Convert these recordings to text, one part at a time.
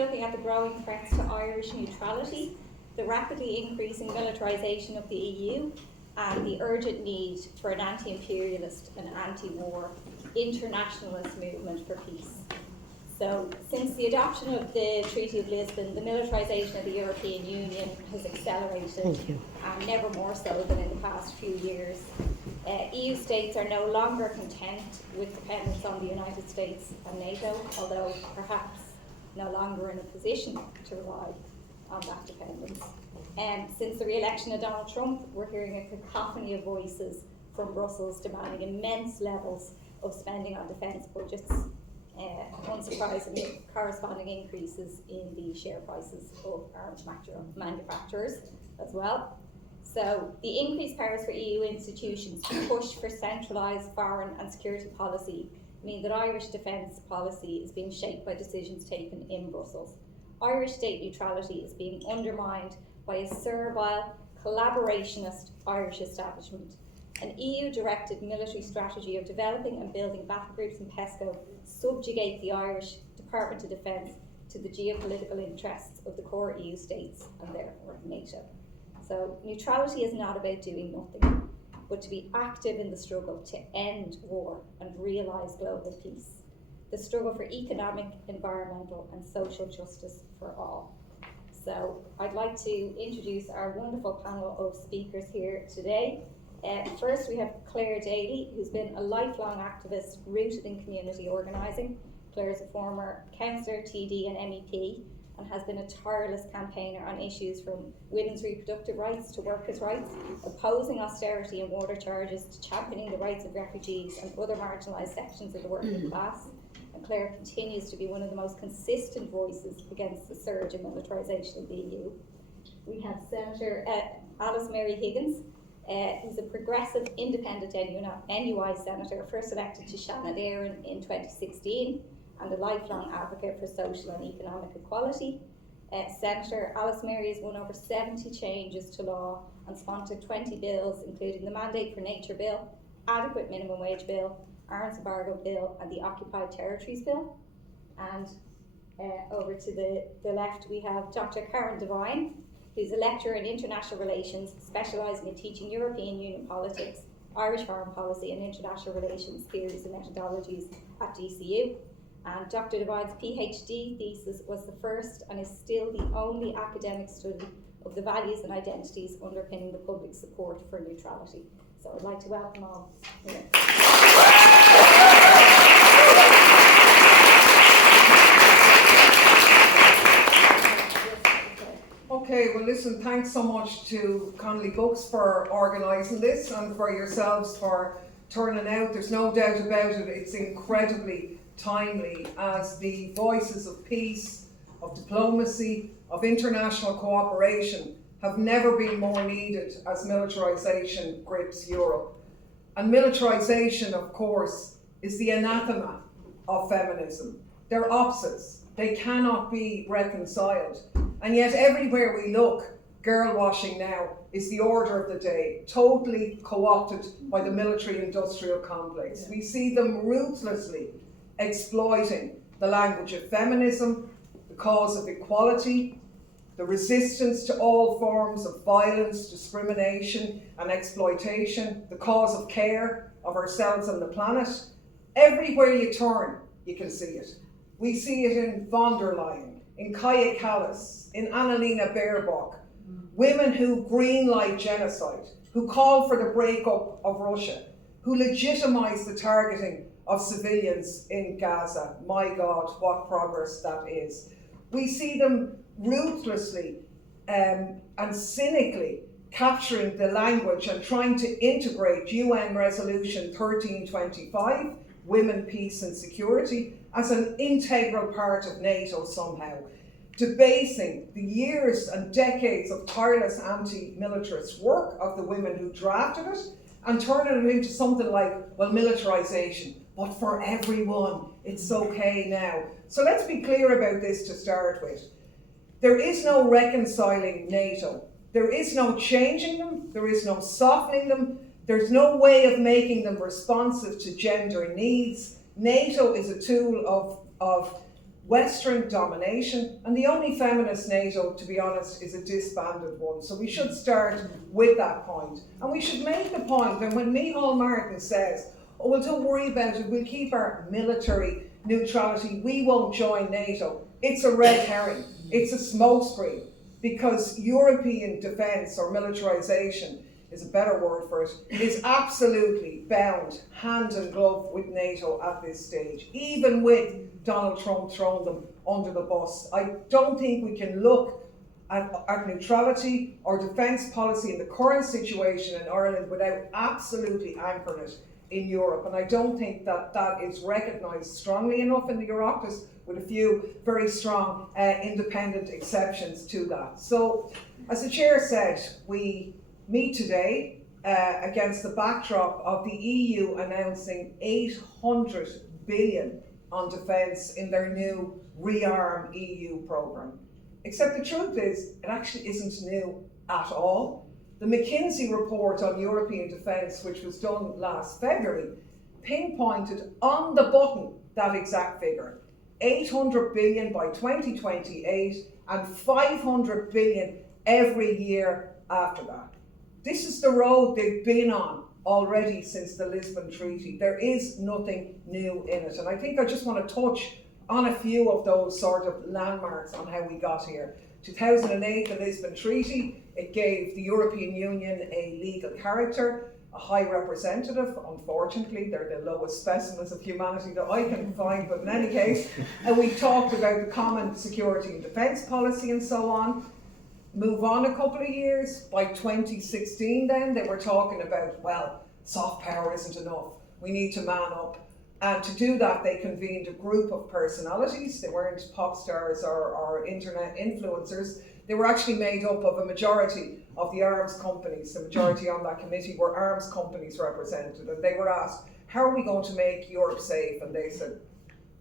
looking at the growing threats to Irish neutrality, the rapidly increasing militarisation of the EU, and the urgent need for an anti-imperialist and anti-war internationalist movement for peace. So, since the adoption of the Treaty of Lisbon, the militarisation of the European Union has accelerated, and never more so than in the past few years. EU states are no longer content with dependence on the United States and NATO, although perhaps no longer in a position to rely on that dependence. Since the re-election of Donald Trump, we're hearing a cacophony of voices from Brussels demanding immense levels of spending on defence budgets. Unsurprisingly, corresponding increases in the share prices of arms manufacturers as well. So the increased powers for EU institutions to push for centralised foreign and security policy mean that Irish defence policy is being shaped by decisions taken in Brussels. Irish state neutrality is being undermined by a servile, collaborationist Irish establishment. An EU-directed military strategy of developing and building battle groups in PESCO subjugate the Irish Department of Defence to the geopolitical interests of the core EU states and therefore NATO. So neutrality is not about doing nothing, but to be active in the struggle to end war and realise global peace. The struggle for economic, environmental and social justice for all. So I'd like to introduce our wonderful panel of speakers here today. First, we have Clare Daly, who's been a lifelong activist rooted in community organising. Clare is a former councillor, TD and MEP, and has been a tireless campaigner on issues from women's reproductive rights to workers' rights, opposing austerity and water charges, to championing the rights of refugees and other marginalised sections of the working class. And Clare continues to be one of the most consistent voices against the surge in militarisation of the EU. We have Senator Mary Higgins, who's a progressive independent NUI senator, first elected to Shannon in 2016, and a lifelong advocate for social and economic equality. Senator Alice Mary has won over 70 changes to law and sponsored 20 bills, including the Mandate for Nature Bill, Adequate Minimum Wage Bill, Arms Embargo Bill, and the Occupied Territories Bill. And over to the left, we have Dr. Karen Devine, who's a lecturer in international relations, specialising in teaching European Union politics, Irish foreign policy and international relations theories and methodologies at DCU. And Dr. Devine's PhD thesis was the first and is still the only academic study of the values and identities underpinning the public support for neutrality. So I'd like to welcome all. Okay, well listen, thanks so much to Connolly Books for organising this and for yourselves for turning out. There's no doubt about it, it's incredibly timely as the voices of peace, of diplomacy, of international cooperation have never been more needed as militarisation grips Europe. And militarisation, of course, is the anathema of feminism. They're opposites. They cannot be reconciled. And yet everywhere we look, girl washing now is the order of the day, totally co-opted by the military-industrial complex. We see them ruthlessly exploiting the language of feminism, the cause of equality, the resistance to all forms of violence, discrimination and exploitation, the cause of care of ourselves and the planet. Everywhere you turn, you can see it. We see it in von der Leyen, in Kaja Kallas, in Annalena Baerbock, women who greenlight genocide, who call for the breakup of Russia, who legitimise the targeting of civilians in Gaza. My God, what progress that is. We see them ruthlessly and cynically capturing the language and trying to integrate UN Resolution 1325, Women, Peace and Security, as an integral part of NATO somehow, debasing the years and decades of tireless anti-militarist work of the women who drafted it and turning it into something like, well, militarisation, but for everyone, it's okay now. So let's be clear about this to start with. There is no reconciling NATO. There is no changing them. There is no softening them. There's no way of making them responsive to gender needs. NATO is a tool of Western domination, and the only feminist NATO, to be honest, is a disbanded one. So we should start with that point. And we should make the point that when Micheál Martin says, oh, well, don't worry about it, we'll keep our military neutrality, we won't join NATO, it's a red herring, it's a smokescreen, because European defence or militarisation is a better word for it, is absolutely bound hand in glove with NATO at this stage, even with Donald Trump throwing them under the bus. I don't think we can look at neutrality or defence policy in the current situation in Ireland without absolutely anchoring it in Europe, and I don't think that that is recognised strongly enough in the Oireachtas, with a few very strong independent exceptions to that. So, as the Chair said, we meet today against the backdrop of the EU announcing 800 billion on defence in their new ReArm EU programme. Except the truth is, it actually isn't new at all. The McKinsey report on European defence, which was done last February, pinpointed on the button that exact figure. 800 billion by 2028 and 500 billion every year after that. This is the road they've been on already since the Lisbon Treaty. There is nothing new in it. And I think I just want to touch on a few of those sort of landmarks on how we got here. 2008, the Lisbon Treaty, it gave the European Union a legal character, a high representative. Unfortunately, they're the lowest specimens of humanity that I can find, but in any case, and we talked about the common security and defence policy and so on. Move on a couple of years, by 2016 then, they were talking about, well, soft power isn't enough, we need to man up. And to do that, they convened a group of personalities. They weren't pop stars or internet influencers. They were actually made up of a majority of the arms companies. The majority on that committee were arms companies represented. And they were asked, how are we going to make Europe safe? And they said,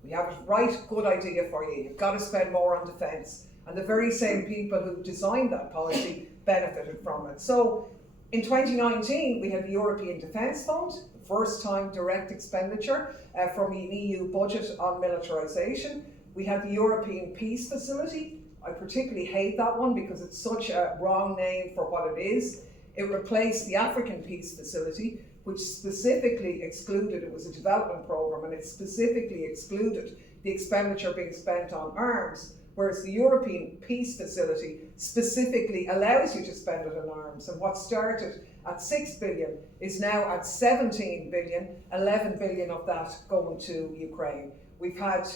we have a right good idea for you. You've got to spend more on defence. And the very same people who designed that policy benefited from it. So in 2019, we had the European Defence Fund, the first time direct expenditure from an EU budget on militarisation. We had the European Peace Facility. I particularly hate that one because it's such a wrong name for what it is. It replaced the African Peace Facility, which specifically excluded, it was a development programme, and it specifically excluded the expenditure being spent on arms. Whereas the European Peace Facility specifically allows you to spend it on arms. And what started at 6 billion is now at 17 billion, 11 billion of that going to Ukraine. We've had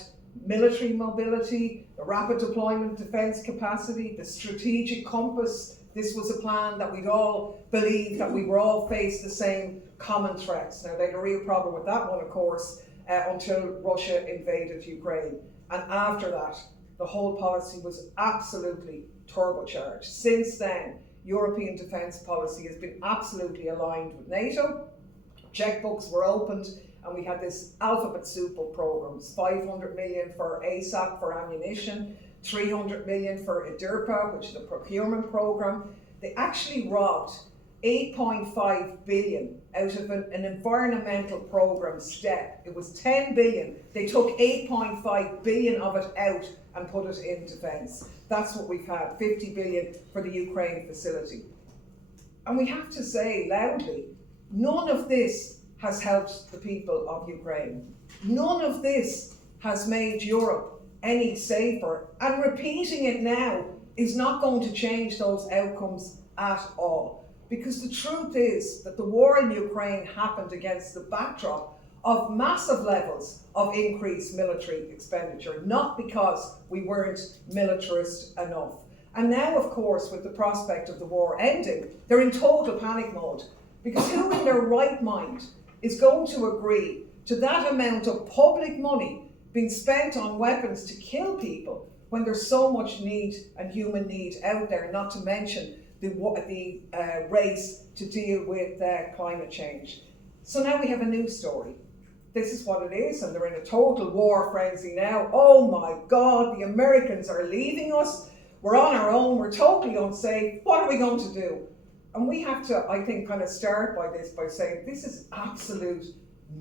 military mobility, the rapid deployment defence capacity, the strategic compass. This was a plan that we'd all believed that we were all faced the same common threats. Now, they had a real problem with that one, of course, until Russia invaded Ukraine. And after that, the whole policy was absolutely turbocharged. Since then, European defence policy has been absolutely aligned with NATO. Checkbooks were opened, and we had this alphabet soup of programmes. 500 million for ASAP for ammunition, 300 million for IDIRPA, which is a procurement programme. They actually robbed 8.5 billion out of an environmental programme step. It was 10 billion. They took 8.5 billion of it out and put it in defence. That's what we've had, 50 billion for the Ukraine facility. And we have to say loudly, none of this has helped the people of Ukraine. None of this has made Europe any safer. And repeating it now is not going to change those outcomes at all. Because the truth is that the war in Ukraine happened against the backdrop of massive levels of increased military expenditure, not because we weren't militarist enough. And now, of course, with the prospect of the war ending, they're in total panic mode. Because who in their right mind is going to agree to that amount of public money being spent on weapons to kill people when there's so much need and human need out there, not to mention the race to deal with climate change. So now we have a new story. This is what it is, and they're in a total war frenzy now. Oh my God, the Americans are leaving us. We're on our own, we're totally unsafe. What are we going to do? And we have to, I think, kind of start by this by saying this is absolute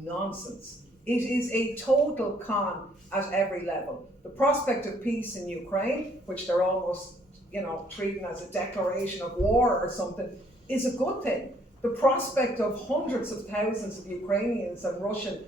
nonsense. It is a total con at every level. The prospect of peace in Ukraine, which they're almost, treating as a declaration of war or something, is a good thing. The prospect of hundreds of thousands of Ukrainians and Russians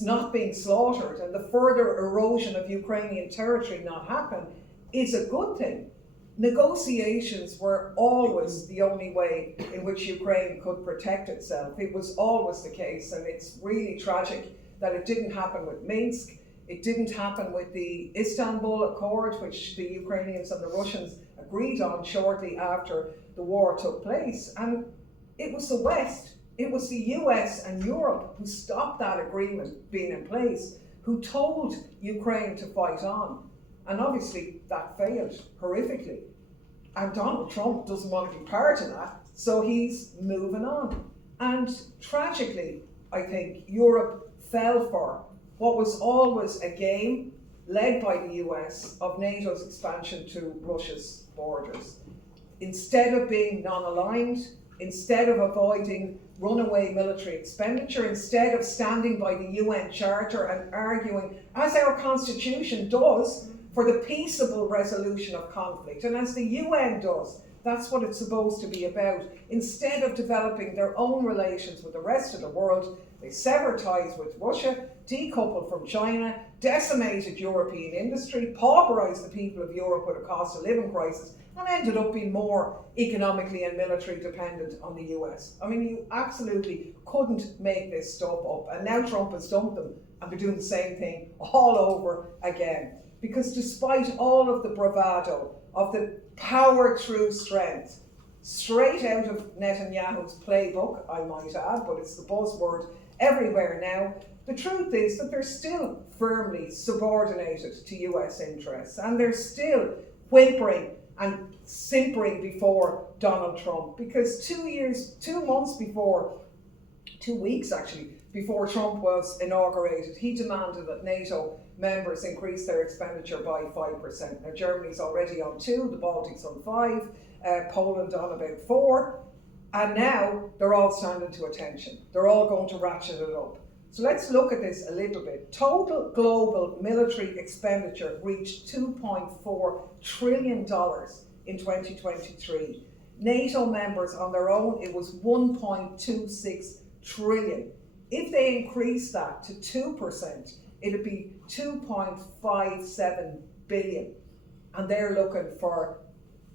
not being slaughtered and the further erosion of Ukrainian territory not happen is a good thing. Negotiations were always the only way in which Ukraine could protect itself. It was always the case, and it's really tragic that it didn't happen with Minsk. It didn't happen with the Istanbul Accord, which the Ukrainians and the Russians agreed on shortly after the war took place. And it was the West, it was the US and Europe who stopped that agreement being in place, who told Ukraine to fight on. And obviously that failed horrifically. And Donald Trump doesn't want to be part of that, so he's moving on. And tragically, I think Europe fell for what was always a game led by the US of NATO's expansion to Russia's borders. Instead of being non-aligned, instead of avoiding runaway military expenditure, instead of standing by the UN Charter and arguing, as our Constitution does, for the peaceable resolution of conflict, and as the UN does, that's what it's supposed to be about. Instead of developing their own relations with the rest of the world, they severed ties with Russia, decoupled from China, decimated European industry, pauperised the people of Europe with a cost of living crisis, and ended up being more economically and military dependent on the US. I mean, you absolutely couldn't make this stuff up. And now Trump has dumped them, and they're doing the same thing all over again. Because despite all of the bravado, of the power through strength, straight out of Netanyahu's playbook, I might add, but it's the buzzword everywhere now, the truth is that they're still firmly subordinated to US interests, and they're still whimpering and simpering before Donald Trump, because 2 weeks actually, before Trump was inaugurated, he demanded that NATO members increase their expenditure by 5%. Now Germany's already on 2%, the Baltics on 5%, Poland on about 4%, and now they're all standing to attention. They're all going to ratchet it up. So let's look at this a little bit. Total global military expenditure reached $2.4 trillion in 2023. NATO members on their own, it was 1.26 trillion. If they increase that to 2%, it'd be 2.57 billion. And they're looking for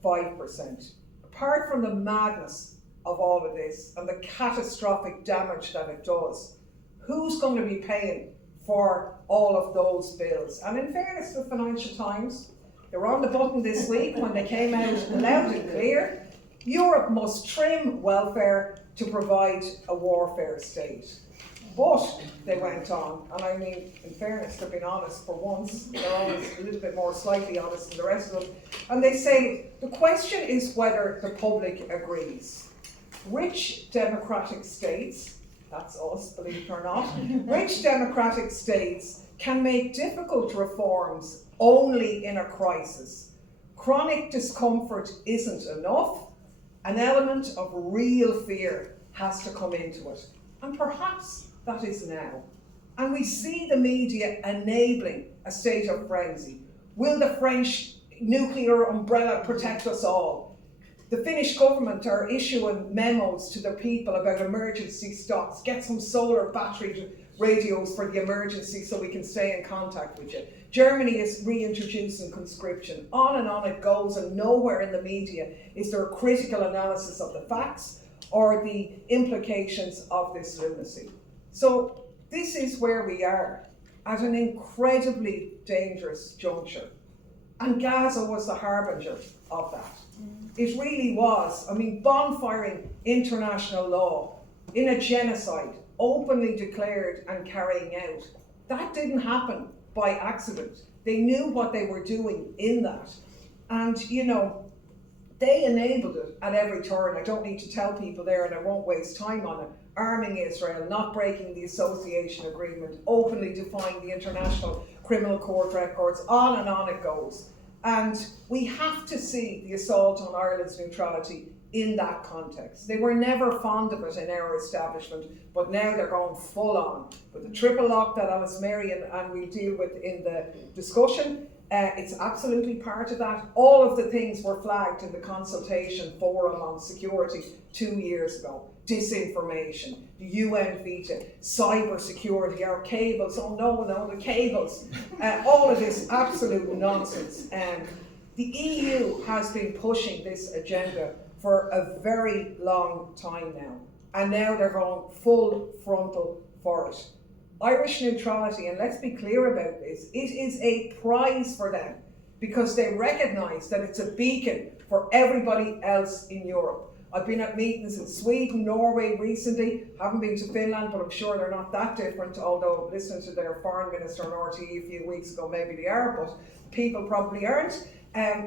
5%. Apart from the madness of all of this and the catastrophic damage that it does, who's going to be paying for all of those bills? And in fairness to the Financial Times, they were on the button this week when they came out loud and clear. Europe must trim welfare to provide a warfare state. But they went on, and I mean, in fairness, they've been honest for once. They're always a little bit more slightly honest than the rest of them. And they say, the question is whether the public agrees. Rich democratic states, that's us, believe it or not, rich democratic states can make difficult reforms only in a crisis. Chronic discomfort isn't enough. An element of real fear has to come into it. And perhaps that is now. And we see the media enabling a state of frenzy. Will the French nuclear umbrella protect us all? The Finnish government are issuing memos to their people about emergency stocks. Get some solar battery radios for the emergency so we can stay in contact with you. Germany is reintroducing conscription. On and on it goes, and nowhere in the media is there a critical analysis of the facts or the implications of this lunacy. So this is where we are, at an incredibly dangerous juncture. And Gaza was the harbinger of that. It really was. I mean, bonfiring international law in a genocide, openly declared and carrying out, that didn't happen by accident. They knew what they were doing in that. And, they enabled it at every turn. I don't need to tell people there, and I won't waste time on it. Arming Israel, not breaking the association agreement, openly defying the International Criminal Court records, on and on it goes. And we have to see the assault on Ireland's neutrality in that context. They were never fond of it in our establishment, but now they're going full on. With the triple lock that Alice Mary and we deal with in the discussion, it's absolutely part of that. All of the things were flagged in the consultation forum on security 2 years ago. Disinformation, the UN veto, cyber security, our cables, oh no, the cables. All of this absolute nonsense. The EU has been pushing this agenda for a very long time now, and now they're going full frontal for it. Irish neutrality, and let's be clear about this, it is a prize for them because they recognise that it's a beacon for everybody else in Europe. I've been at meetings in Sweden, Norway recently, haven't been to Finland, but I'm sure they're not that different, although listening to their foreign minister on RTE a few weeks ago, maybe they are, but people probably aren't.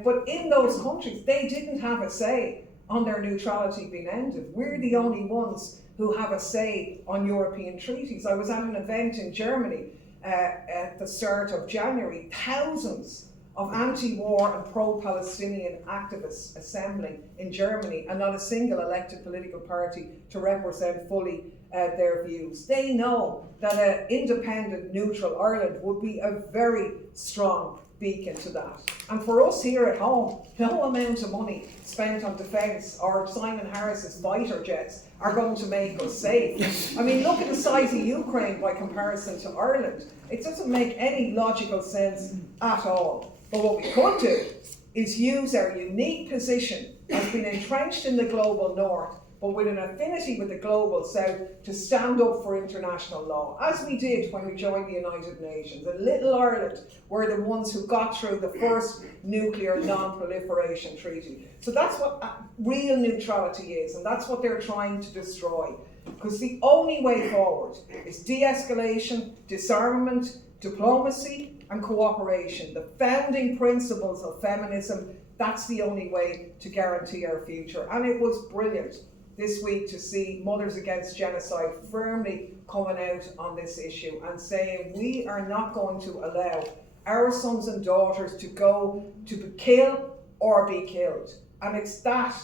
But in those countries, they didn't have a say on their neutrality being ended. We're the only ones who have a say on European treaties. I was at an event in Germany at the start of January. Thousands of anti-war and pro-Palestinian activists assembling in Germany, and not a single elected political party to represent fully their views. They know that an independent, neutral Ireland would be a very strong beacon to that. And for us here at home, no amount of money spent on defence or Simon Harris's fighter jets are going to make us safe. I mean, look at the size of Ukraine by comparison to Ireland. It doesn't make any logical sense at all. But what we could do is use our unique position as being entrenched in the global north, but with an affinity with the global south, to stand up for international law, as we did when we joined the United Nations. And little Ireland were the ones who got through the first nuclear non-proliferation treaty. So that's what real neutrality is, and that's what they're trying to destroy. Because the only way forward is de-escalation, disarmament, diplomacy and cooperation. The founding principles of feminism, that's the only way to guarantee our future. And it was brilliant this week to see Mothers Against Genocide firmly coming out on this issue and saying we are not going to allow our sons and daughters to go to kill or be killed. And it's that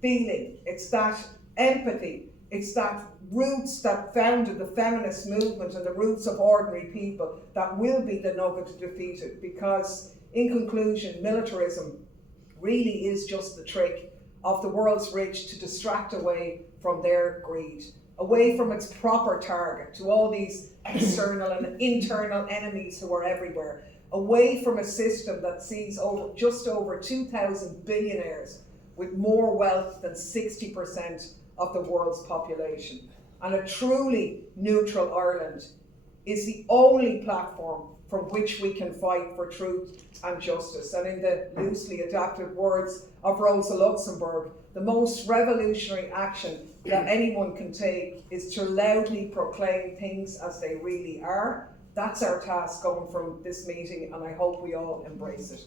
feeling, it's that empathy, it's that roots that founded the feminist movement and the roots of ordinary people that will be the nugget to defeat it. Because in conclusion, militarism really is just the trick of the world's rich to distract away from their greed, away from its proper target, to all these external and internal enemies who are everywhere, away from a system that sees just over 2,000 billionaires with more wealth than 60% of the world's population. And a truly neutral Ireland is the only platform from which we can fight for truth and justice. And in the loosely adapted words of Rosa Luxemburg, the most revolutionary action that anyone can take is to loudly proclaim things as they really are. That's our task going from this meeting, and I hope we all embrace it.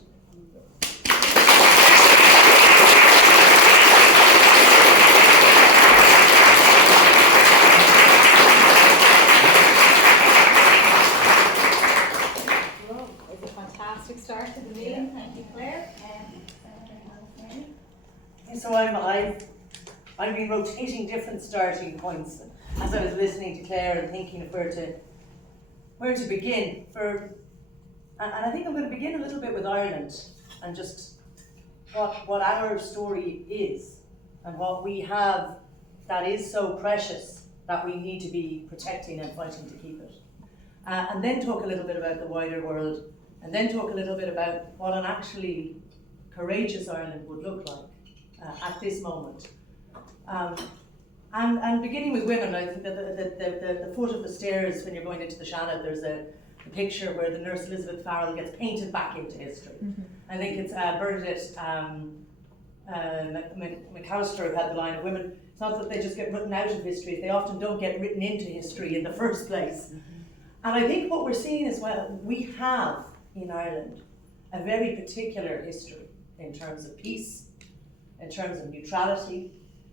Start to the meeting. Thank you, Clare. So I've been rotating different starting points as I was listening to Clare and thinking of where to begin. And I think I'm going to begin a little bit with Ireland and just what our story is and what we have that is so precious that we need to be protecting and fighting to keep it. And then talk a little bit about the wider world. And then talk a little bit about what an actually courageous Ireland would look like at this moment. And beginning with women, I think that the foot of the stairs when you're going into the Shannon, there's a picture where the nurse Elizabeth Farrell gets painted back into history. Mm-hmm. I think it's Bernadette McAllister who had the line of women. It's not that they just get written out of history, they often don't get written into history in the first place. Mm-hmm. And I think what we're seeing as well, we have in Ireland a very particular history in terms of peace, in terms of neutrality,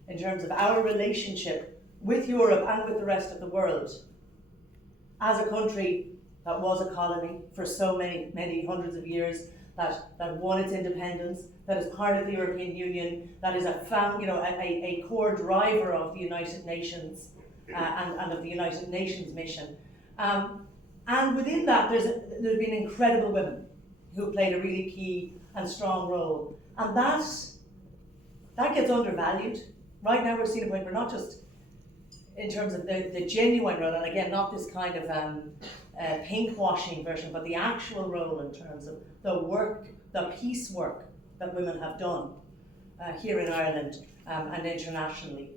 in terms of our relationship with Europe and with the rest of the world as a country that was a colony for so many hundreds of years, that won its independence, that is part of the European Union, that is a core driver of the United Nations and of the United Nations mission. And within that, there's been incredible women who played a really key and strong role. And that gets undervalued. Right now we're seeing a point where not just in terms of the genuine role, and again, not this kind of pink washing version, but the actual role in terms of the work, the peace work that women have done here in Ireland and internationally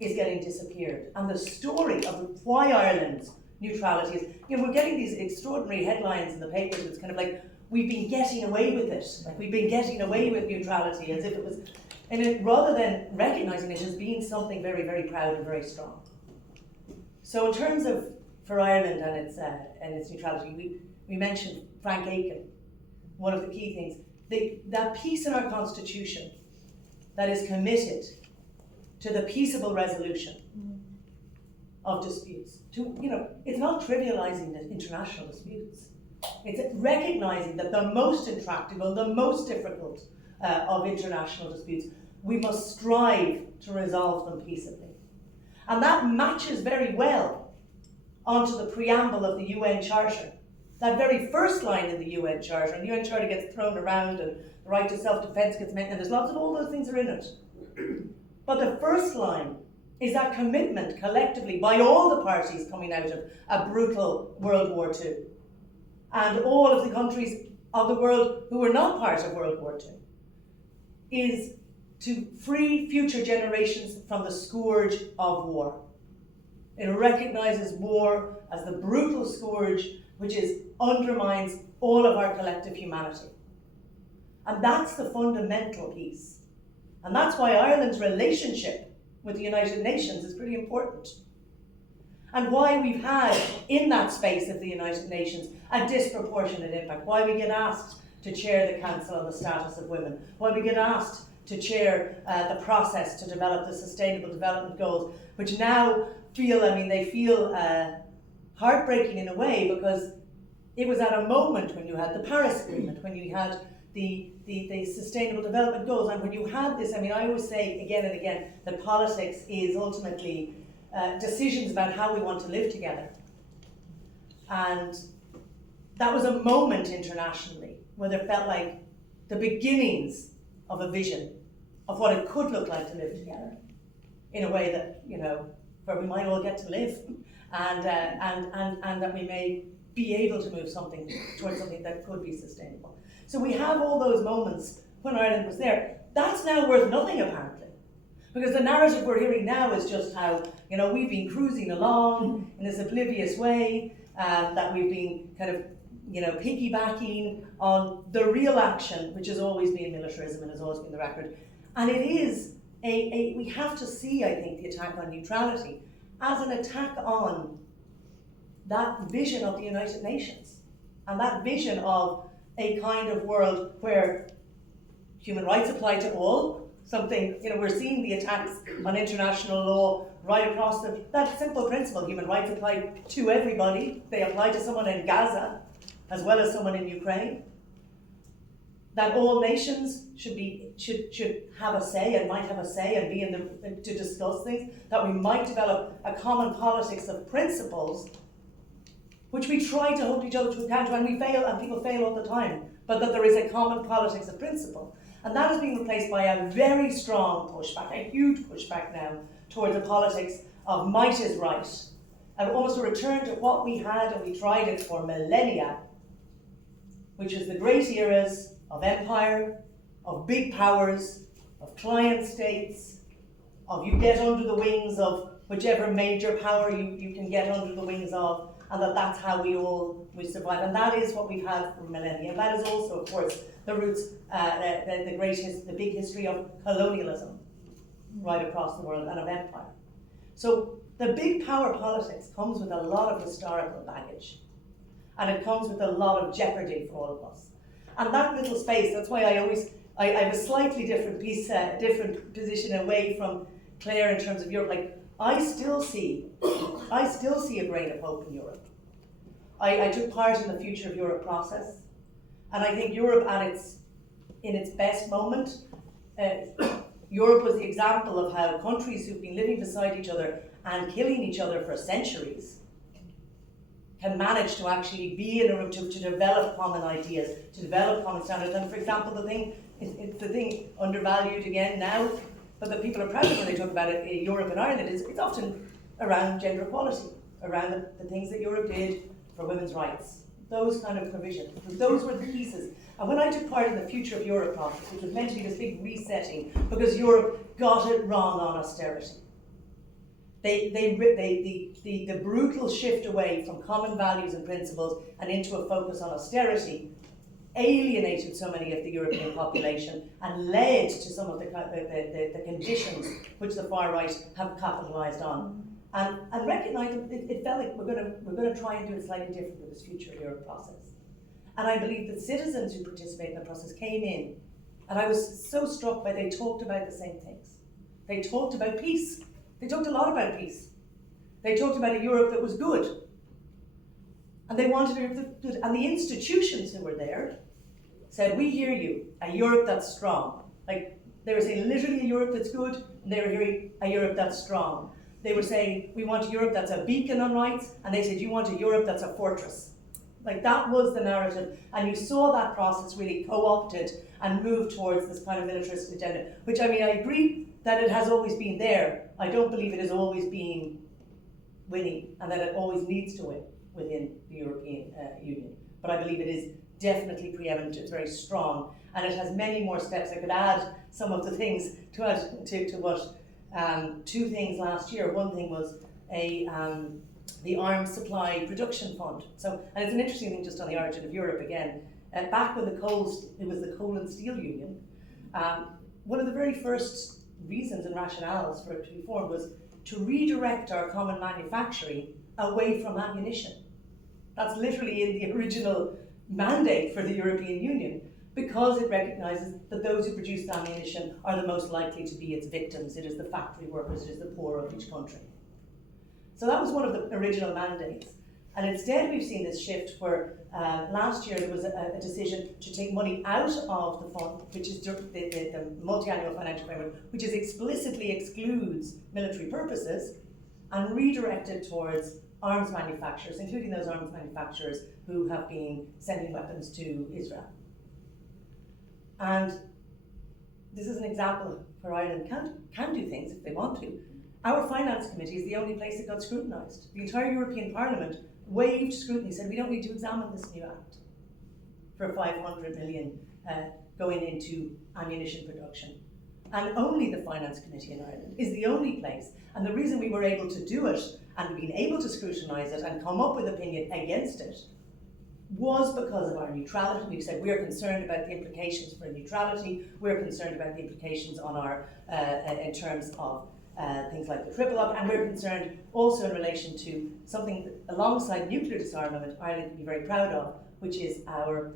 is getting disappeared. And the story of why Ireland's neutrality is, we're getting these extraordinary headlines in the papers. It's kind of like, we've been getting away with it. Like, we've been getting away with neutrality as if it was, rather than recognizing it as being something very, very proud and very strong. So in terms of, for Ireland and its neutrality, we mentioned Frank Aiken, one of the key things, that piece in our constitution that is committed to the peaceable resolution of disputes. It's not trivializing the international disputes. It's recognizing that the most intractable, the most difficult of international disputes, we must strive to resolve them peaceably. And that matches very well onto the preamble of the UN Charter. That very first line in the UN Charter, and the UN Charter gets thrown around, and the right to self-defense gets mentioned, and there's lots of all those things are in it. But the first line is that commitment collectively by all the parties coming out of a brutal World War II, and all of the countries of the world who were not part of World War II, is to free future generations from the scourge of war. It recognizes war as the brutal scourge which undermines all of our collective humanity. And that's the fundamental piece. And that's why Ireland's relationship with the United Nations is pretty important. And why we've had, in that space of the United Nations, a disproportionate impact. Why we get asked to chair the Council on the Status of Women. Why we get asked to chair the process to develop the Sustainable Development Goals, which now feel heartbreaking in a way, because it was at a moment when you had the Paris Agreement, when you had the Sustainable Development Goals, and when you had this, I always say again and again that politics is ultimately decisions about how we want to live together. And that was a moment internationally where there felt like the beginnings of a vision of what it could look like to live together in a way that, where we might all get to live, and that we may be able to move towards something that could be sustainable. So we have all those moments when Ireland was there. That's now worth nothing, apparently, because the narrative we're hearing now is just how, we've been cruising along in this oblivious way, that we've been kind of, piggybacking on the real action, which has always been militarism and has always been the record. And it is we have to see, I think, the attack on neutrality as an attack on that vision of the United Nations, and that vision of a kind of world where human rights apply to all. Something, we're seeing the attacks on international law right across that simple principle. Human rights apply to everybody. They apply to someone in Gaza as well as someone in Ukraine. That all nations should have a say and might have a say and be to discuss things. That we might develop a common politics of principles, which we try to hold each other to account, and we fail, and people fail all the time. But that there is a common politics of principle. And that is being replaced by a very strong pushback, a huge pushback now, towards a politics of might is right. And almost a return to what we had, and we tried it for millennia, which is the great eras of empire, of big powers, of client states, of you get under the wings of whichever major power you can get under the wings of, and that's how we survive. And that is what we've had for millennia. And that is also, of course, the roots, the big history of colonialism right across the world, and of empire. So the big power politics comes with a lot of historical baggage, and it comes with a lot of jeopardy for all of us. And that little space, that's why I have a slightly different position away from Clare in terms of Europe. Like, I still see a grain of hope in Europe. I took part in the Future of Europe process, And I think Europe in its best moment, Europe was the example of how countries who've been living beside each other and killing each other for centuries can manage to actually be in a room to develop common ideas, to develop common standards. And for example, it's the thing undervalued again now, but that people are proud of when they talk about it in Europe and Ireland, it's often around gender equality, around the things that Europe did for women's rights, those kind of provisions. Those were the pieces. And when I took part in the Future of Europe process, which was meant to be this big resetting, because Europe got it wrong on austerity. The brutal shift away from common values and principles and into a focus on austerity alienated so many of the European population and led to some of the conditions which the far right have capitalised on. And recognised it felt like we're going to try and do it slightly different with this Future of Europe process. And I believe that citizens who participate in the process came in, and I was so struck by they talked about the same things. They talked about peace. They talked a lot about peace. They talked about a Europe that was good. And they wanted a Europe that was good. And the institutions who were there said, we hear you, a Europe that's strong. Like, they were saying literally a Europe that's good, and they were hearing a Europe that's strong. They were saying, we want a Europe that's a beacon on rights, and they said, you want a Europe that's a fortress. Like, that was the narrative, and you saw that process really co-opted and move towards this kind of militarist agenda, which, I mean, I agree that it has always been there. I don't believe it has always been winning, and that it always needs to win within the European Union. But I believe it is definitely preeminent, it's very strong, and it has many more steps. I could add some of the things to add to what, two things last year. One thing was the Arms Supply Production Fund. So, and it's an interesting thing just on the origin of Europe again. Back when it was the Coal and Steel Union, one of the very first reasons and rationales for it to be formed was to redirect our common manufacturing away from ammunition. That's literally in the original mandate for the European Union, because it recognises that those who produce the ammunition are the most likely to be its victims. It is the factory workers, it is the poor of each country. So that was one of the original mandates. And instead we've seen this shift where last year there was a decision to take money out of the fund, which is the multi-annual financial framework, which explicitly excludes military purposes, and redirect it towards arms manufacturers, including those arms manufacturers who have been sending weapons to Israel. And this is an example where Ireland can do things if they want to. Our Finance Committee is the only place that got scrutinised. The entire European Parliament waived scrutiny, said we don't need to examine this new act for 500 million going into ammunition production. And only the Finance Committee in Ireland is the only place. And the reason we were able to do it and been able to scrutinise it and come up with opinion against it was because of our neutrality. We've said we're concerned about the implications for neutrality, we're concerned about the implications on our, in terms of things like the triple up, and we're concerned also in relation to something that, alongside nuclear disarmament, Ireland can be very proud of, which is the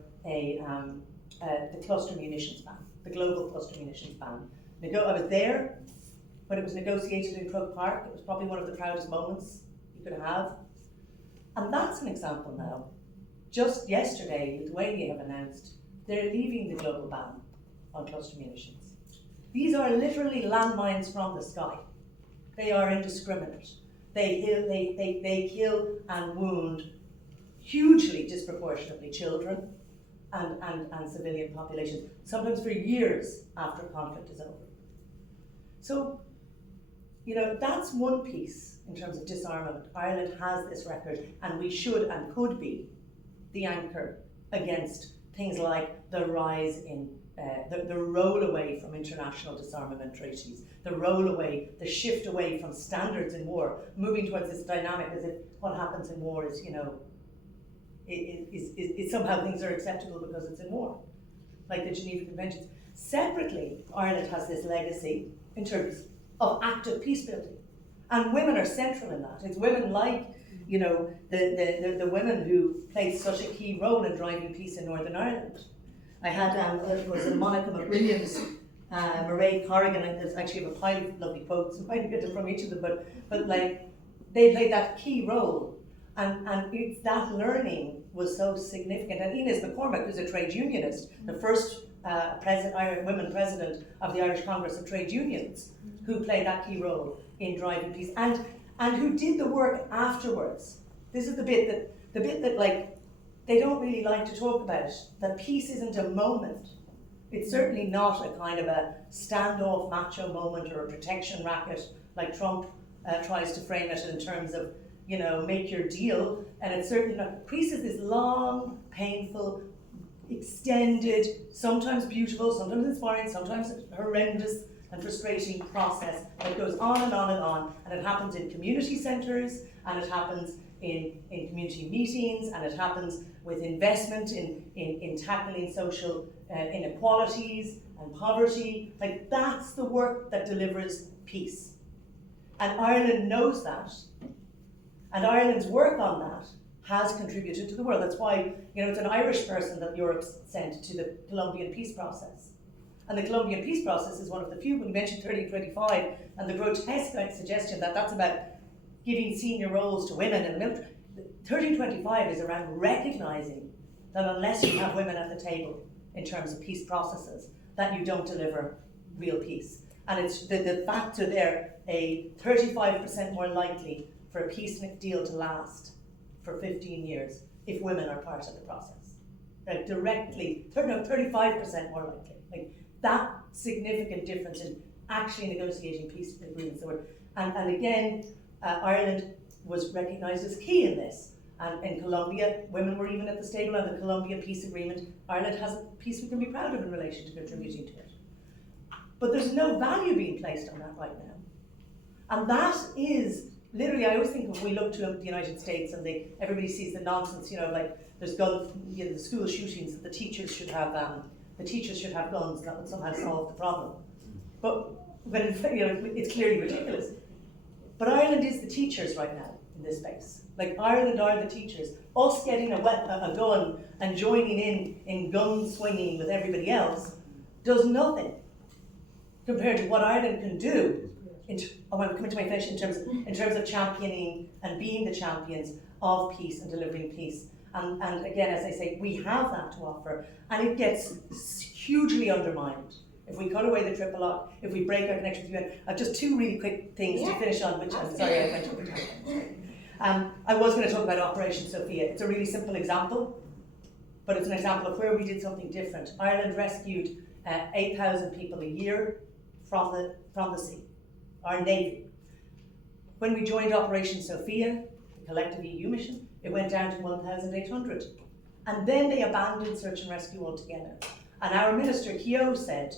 cluster munitions ban, the global cluster munitions ban. I was there when it was negotiated in Croke Park. It was probably one of the proudest moments you could have. And that's an example now. Just yesterday, Lithuania have announced they're leaving the global ban on cluster munitions. These are literally landmines from the sky. They are indiscriminate. They kill and wound hugely disproportionately children and civilian populations, sometimes for years after conflict is over. So, you know, that's one piece in terms of disarmament. Ireland has this record, and we should and could be the anchor against things like the rise in the roll away from international disarmament treaties, the roll away, the shift away from standards in war, moving towards this dynamic as if what happens in war is, you know, is somehow things are acceptable because it's in war, like the Geneva Conventions. Separately, Ireland has this legacy in terms of active peace building, and women are central in that. It's women like, you know, the women who played such a key role in driving peace in Northern Ireland. I had, it was Monica McWilliams, Mairead Corrigan, and there's actually a pile of lovely quotes, I might get it from each of them, but like, they played that key role. And it's that learning was so significant. And Inez McCormack, who's a trade unionist, the first women president of the Irish Congress of Trade Unions, who played that key role in driving peace, and who did the work afterwards. This is the bit that like they don't really like to talk about, that peace isn't a moment. It's certainly not a kind of a standoff macho moment or a protection racket like Trump tries to frame it in terms of, you know, make your deal. And it's certainly not. Peace is this long, painful, extended, sometimes beautiful, sometimes inspiring, sometimes horrendous and frustrating process that goes on and on and on. And it happens in community centres, and it happens in community meetings, and it happens with investment in tackling social inequalities and poverty. Like, that's the work that delivers peace. And Ireland knows that. And Ireland's work on that has contributed to the world. That's why, you know, it's an Irish person that Europe sent to the Colombian peace process. And the Colombian peace process is one of the few, when you mentioned 1325, and the grotesque suggestion that that's about giving senior roles to women in the military. 1325 is around recognising that unless you have women at the table in terms of peace processes, that you don't deliver real peace. And it's the factor there, a 35% more likely for a peace deal to last for 15 years if women are part of the process. Like directly, 35% more likely. Like that significant difference in actually negotiating peace agreements. And again, Ireland was recognised as key in this. And in Colombia, women were even at the table on the Colombian peace agreement. Ireland has a peace we can be proud of in relation to contributing to it. But there's no value being placed on that right now. And that is, literally, I always think when we look to the United States and everybody sees the nonsense, you know, like there's guns, you know, the school shootings, that the teachers should have guns, that would somehow solve the problem. But in fact, you know, it's clearly ridiculous. But Ireland is the teachers right now in this space. Like, Ireland are the teachers. Us getting a gun and joining in gun swinging with everybody else does nothing compared to what Ireland can do. I'm coming to my finish in terms of championing and being the champions of peace and delivering peace. And again, as I say, we have that to offer, and it gets hugely undermined. If we cut away the triple lock, if we break our connection with the UN, I've just two really quick things to finish on, which I'm sorry I went over time. I was going to talk about Operation Sophia. It's a really simple example, but it's an example of where we did something different. Ireland rescued 8,000 people a year from the sea, our navy. When we joined Operation Sophia, the collective EU mission, it went down to 1,800. And then they abandoned search and rescue altogether. And our minister, Keogh, said,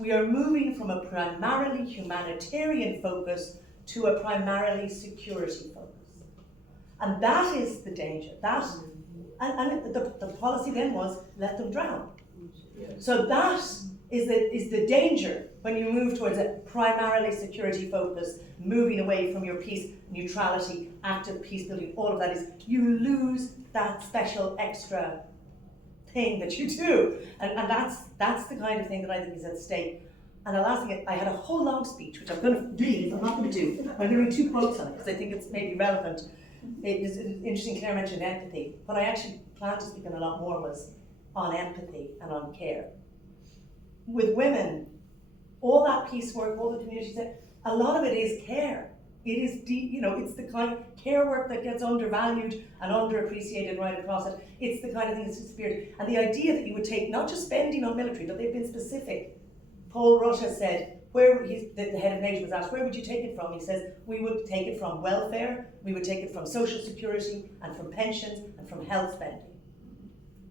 we are moving from a primarily humanitarian focus to a primarily security focus. And that is the danger. And the policy then was, let them drown. So that is the danger when you move towards a primarily security focus, moving away from your peace, neutrality, active peace building, all of that is, you lose that special extra thing that you do. And that's the kind of thing that I think is at stake. And the last thing, I had a whole long speech, which I'm going to read, I'm not going to do. I'm going to read 2 quotes on it, because I think it's maybe relevant. It is interesting, Clare mentioned empathy. What I actually planned to speak on a lot more was on empathy and on care. With women, all that peace work, all the community, a lot of it is care. It is deep, it's the kind of care work that gets undervalued and underappreciated right across it. It's the kind of thing that's disappeared. And the idea that you would take, not just spending on military, but they've been specific. Paul Rush has said, the head of NATO was asked, where would you take it from? He says, we would take it from welfare, we would take it from social security, and from pensions, and from health spending.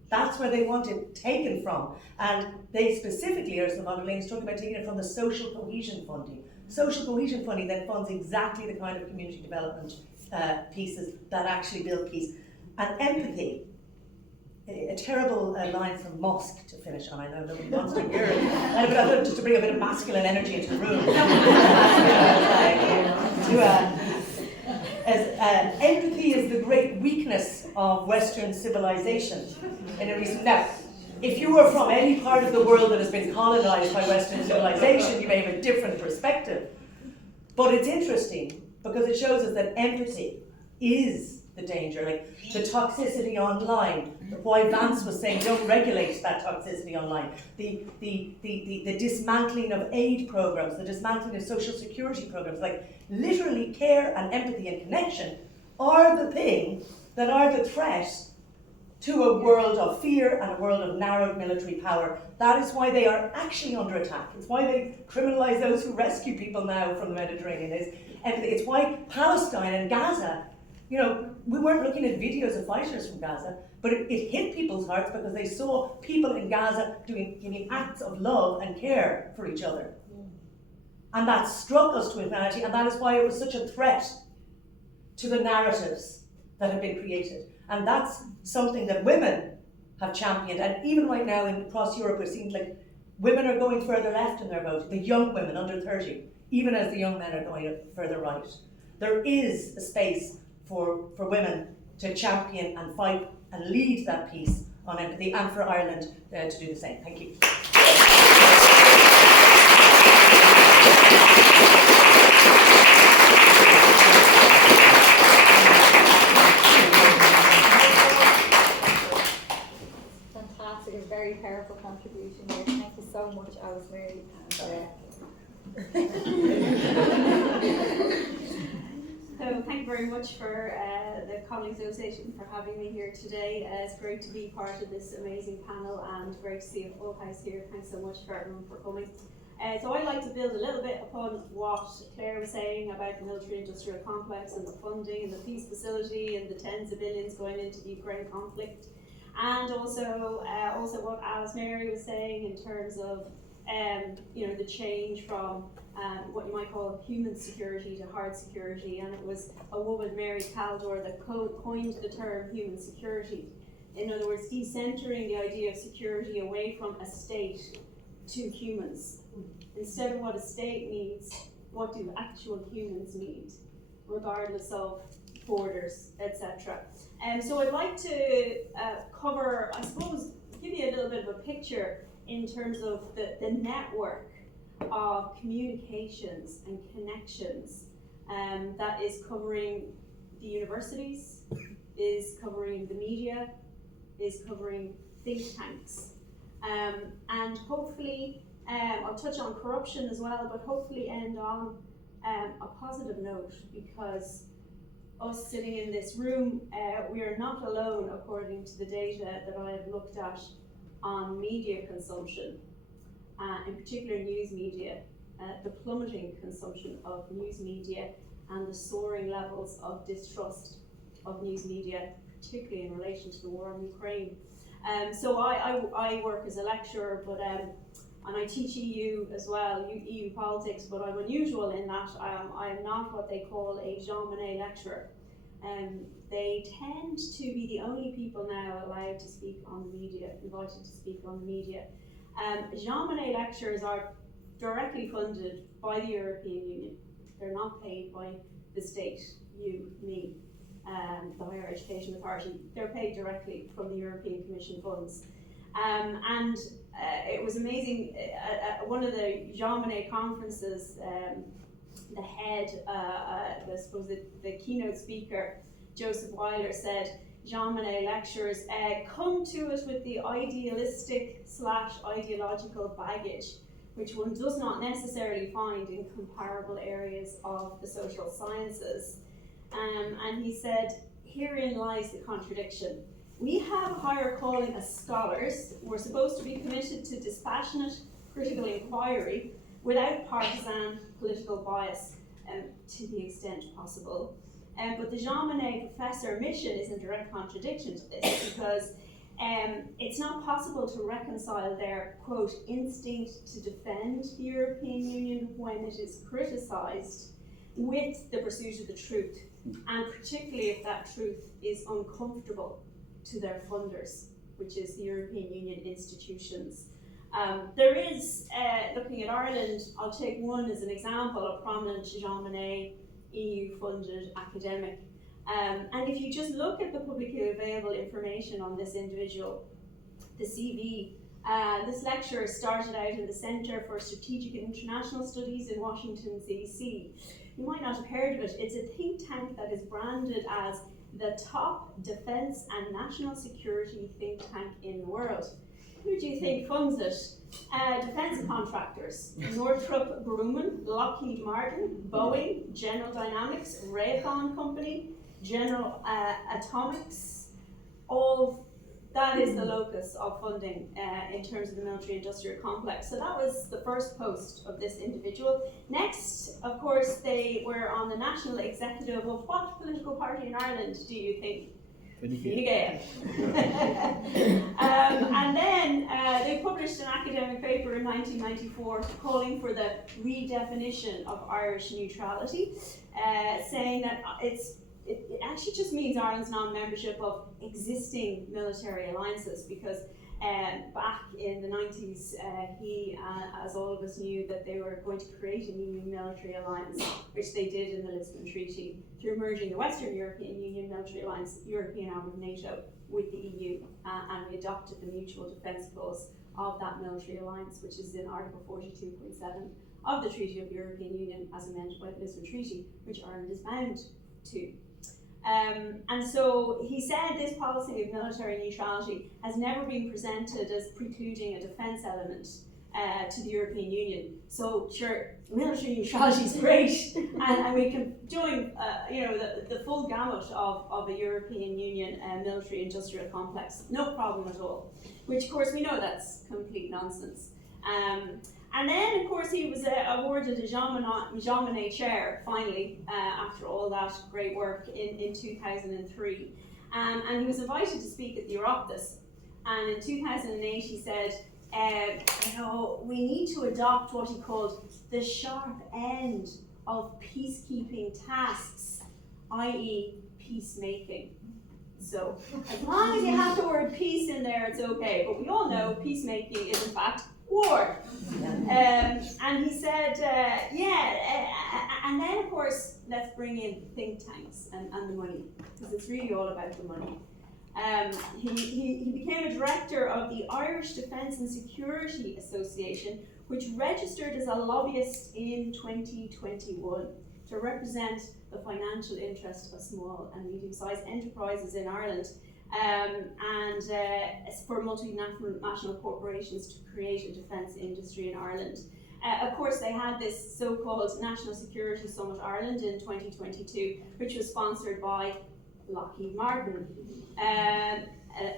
That's where they want it taken from. And they specifically, Ursula von der Leyen is talking about taking it from the social cohesion funding. Social cohesion funding then funds exactly the kind of community development pieces that actually build peace. And empathy, a terrible line from Musk to finish on. I know nobody wants to hear it, just to bring a bit of masculine energy into the room. Empathy is the great weakness of Western civilization. Now, if you are from any part of the world that has been colonized by Western civilization, you may have a different perspective. But it's interesting because it shows us that empathy is the danger, like the toxicity online, why Vance was saying don't regulate that toxicity online, the dismantling of aid programs, the dismantling of social security programs, like literally care and empathy and connection are the thing that are the threat to a world of fear and a world of narrowed military power. That is why they are actually under attack. It's why they criminalise those who rescue people now from the Mediterranean. It's why Palestine and Gaza, you know, we weren't looking at videos of fighters from Gaza, but it hit people's hearts because they saw people in Gaza giving acts of love and care for each other. And that struck us to humanity, and that is why it was such a threat to the narratives that have been created. And that's something that women have championed. And even right now across Europe, it seems like women are going further left in their vote, the young women under 30, even as the young men are going further right. There is a space for women to champion and fight and lead that piece on empathy, and for Ireland to do the same. Thank you. Fantastic, a very powerful contribution there. Thank you so much, Alice, Mary, So thank you very much for the Connolly Association for having me here today. It's great to be part of this amazing panel and great to see a full house here. Thanks so much for everyone for coming. So I'd like to build a little bit upon what Clare was saying about the military-industrial complex and the funding and the peace facility and the tens of billions going into the Ukraine conflict, and also what Alice Mary was saying in terms of the change from what you might call human security to hard security. And it was a woman, Mary Caldor, that coined the term human security. In other words, decentering the idea of security away from a state to humans. Instead of what a state needs, what do actual humans need, regardless of borders, etc. And so I'd like to cover, I suppose, give you a little bit of a picture in terms of the network of communications and connections that is covering the universities, is covering the media, is covering think tanks. And hopefully, I'll touch on corruption as well, but hopefully end on a positive note, because us sitting in this room, we are not alone according to the data that I have looked at on media consumption, in particular news media, the plummeting consumption of news media and the soaring levels of distrust of news media, particularly in relation to the war in Ukraine. So I work as a lecturer, but and I teach EU as well, EU politics, but I'm unusual in that I am not what they call a Jean Monnet lecturer. They tend to be the only people now allowed to speak on the media, invited to speak on the media. Jean Monnet lectures are directly funded by the European Union. They're not paid by the state, you, me, the Higher Education Authority. They're paid directly from the European Commission funds. And it was amazing, at one of the Jean Monnet conferences, the head, I suppose the keynote speaker, Joseph Weiler, said, Jean Monnet lectures come to it with the idealistic/ideological baggage, which one does not necessarily find in comparable areas of the social sciences. And he said, herein lies the contradiction. We have a higher calling as scholars. We're supposed to be committed to dispassionate critical inquiry without partisan political bias, to the extent possible. But the Jean Monnet professor mission is in direct contradiction to this, because it's not possible to reconcile their, quote, instinct to defend the European Union when it is criticised with the pursuit of the truth, and particularly if that truth is uncomfortable to their funders, which is the European Union institutions. There is, looking at Ireland, I'll take one as an example, a prominent Jean Monnet EU-funded academic. And if you just look at the publicly available information on this individual, the CV, this lecturer started out in the Centre for Strategic and International Studies in Washington, DC. You might not have heard of it. It's a think tank that is branded as the top defence and national security think tank in the world. Who do you think funds it? Defence contractors: Northrop Grumman, Lockheed Martin, Boeing, General Dynamics, Raytheon Company, General Atomics. All that is the locus of funding in terms of the military-industrial complex. So that was the first post of this individual. Next, of course, they were on the national executive of what political party in Ireland, do you think? Fine Gael. And then they published an academic paper in 1994 calling for the redefinition of Irish neutrality, saying that it actually just means Ireland's non-membership of existing military alliances, because back in the 90s, he, as all of us knew, that they were going to create a new military alliance, which they did in the Lisbon Treaty, through merging the Western European Union military alliance, European arm of NATO, with the EU, and we adopted the mutual defence clause of that military alliance, which is in Article 42.7 of the Treaty of the European Union, as amended by the Lisbon Treaty, which Ireland is bound to. And so he said this policy of military neutrality has never been presented as precluding a defence element to the European Union. So sure, military neutrality is great, and we can join the full gamut of a European Union military-industrial complex, no problem at all. Which of course we know that's complete nonsense. And then, of course, he was awarded a Jean Monnet chair, finally, after all that great work in 2003. And he was invited to speak at the Oireachtas. And in 2008, he said, we need to adopt what he called the sharp end of peacekeeping tasks, i.e. peacemaking. So, as long as you have the word peace in there, it's okay. But we all know peacemaking is, in fact, war. And he said, and then of course, let's bring in think tanks and the money, because it's really all about the money. He became a director of the Irish Defence and Security Association, which registered as a lobbyist in 2021 to represent the financial interest of small and medium-sized enterprises in Ireland. And for multinational corporations to create a defence industry in Ireland. Of course, they had this so-called National Security Summit Ireland in 2022, which was sponsored by Lockheed Martin,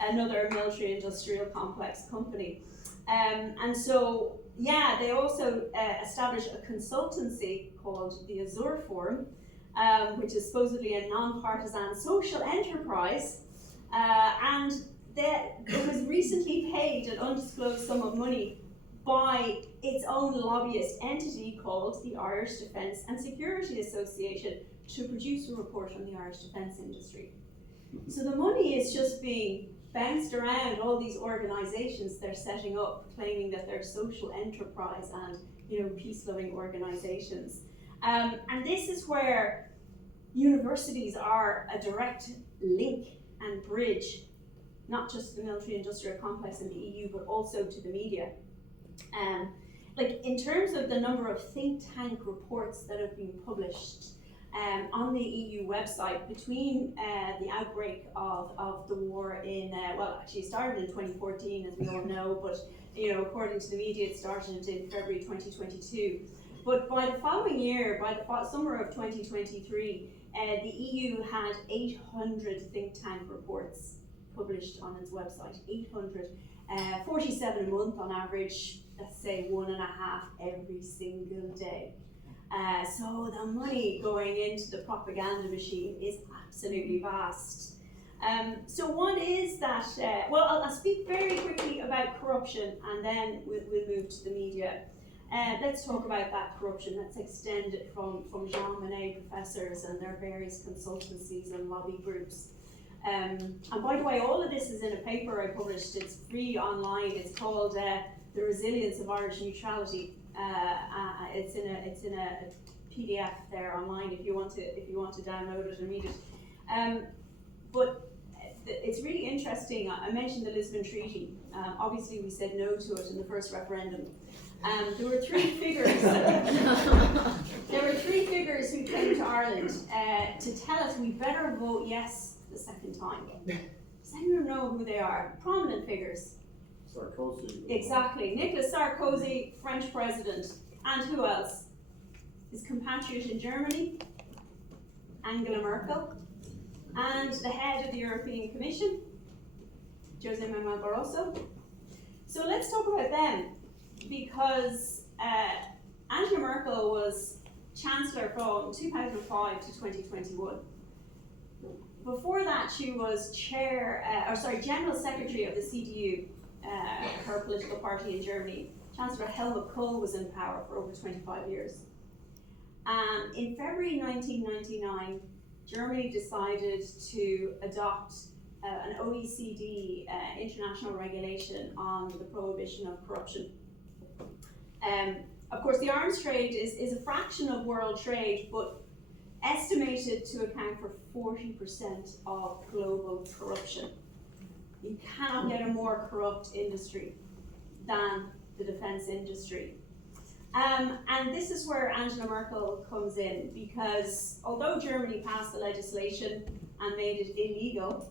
another military-industrial complex company. And so, they also established a consultancy called the Azure Forum, which is supposedly a non-partisan social enterprise. And it was recently paid an undisclosed sum of money by its own lobbyist entity called the Irish Defence and Security Association to produce a report on the Irish defence industry. So the money is just being bounced around all these organisations they're setting up, claiming that they're social enterprise and peace-loving organisations. And this is where universities are a direct link and bridge, not just to the military-industrial complex in the EU, but also to the media. In terms of the number of think tank reports that have been published on the EU website between the outbreak of the war in, actually it started in 2014, as we all know, but according to the media, it started in February 2022. But by the following year, by the summer of 2023, the EU had 800 think tank reports published on its website. 800, 47 a month on average, let's say 1.5 every single day. So the money going into the propaganda machine is absolutely vast. So what is that? I'll speak very quickly about corruption, and then we'll move to the media. Let's talk about that corruption that's extended from Jean Monnet professors and their various consultancies and lobby groups. And by the way, all of this is in a paper I published. It's free online. It's called The Resilience of Irish Neutrality. It's in a PDF there online if you want to download it and read it. But it's really interesting. I mentioned the Lisbon Treaty. Obviously, we said no to it in the first referendum. There were three figures. There were three figures who came to Ireland to tell us we better vote yes the second time. Does anyone know who they are? Prominent figures. Sarkozy. Exactly. Nicolas Sarkozy, French president. And who else? His compatriot in Germany, Angela Merkel. And the head of the European Commission, Jose Manuel Barroso. So let's talk about them, because Angela Merkel was Chancellor from 2005 to 2021. Before that, she was General Secretary of the CDU, her political party in Germany. Chancellor Helmut Kohl was in power for over 25 years. In February 1999, Germany decided to adopt an OECD international regulation on the prohibition of corruption. Of course, the arms trade is a fraction of world trade, but estimated to account for 40% of global corruption. You cannot get a more corrupt industry than the defense industry. And this is where Angela Merkel comes in, because although Germany passed the legislation and made it illegal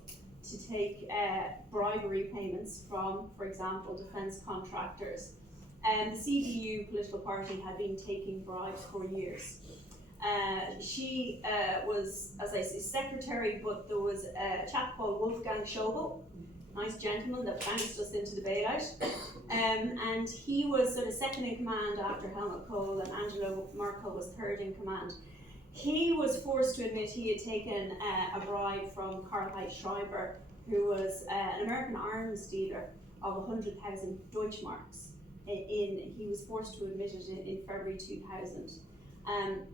to take bribery payments from, for example, defense contractors, the CDU political party had been taking bribes for years. She was, as I say, secretary, but there was a chap called Wolfgang Schäuble, nice gentleman that bounced us into the bailout. And he was sort of second in command after Helmut Kohl, and Angela Merkel was third in command. He was forced to admit he had taken a bribe from Karl-Heinz Schreiber, who was an American arms dealer of 100,000 Deutschmarks. He was forced to admit it in February 2000.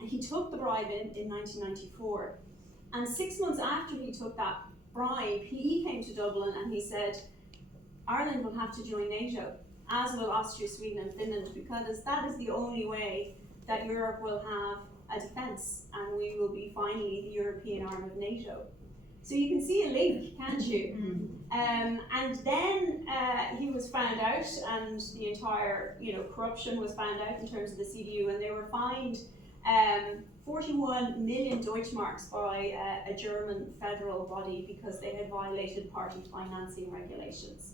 He took the bribe in 1994, and 6 months after he took that bribe, he came to Dublin and he said, Ireland will have to join NATO, as will Austria, Sweden and Finland, because that is the only way that Europe will have a defence, and we will be finally the European arm of NATO. So you can see a link, can't you? And then he was found out, and the entire corruption was found out in terms of the CDU, and they were fined 41 million Deutschmarks by a German federal body because they had violated party financing regulations.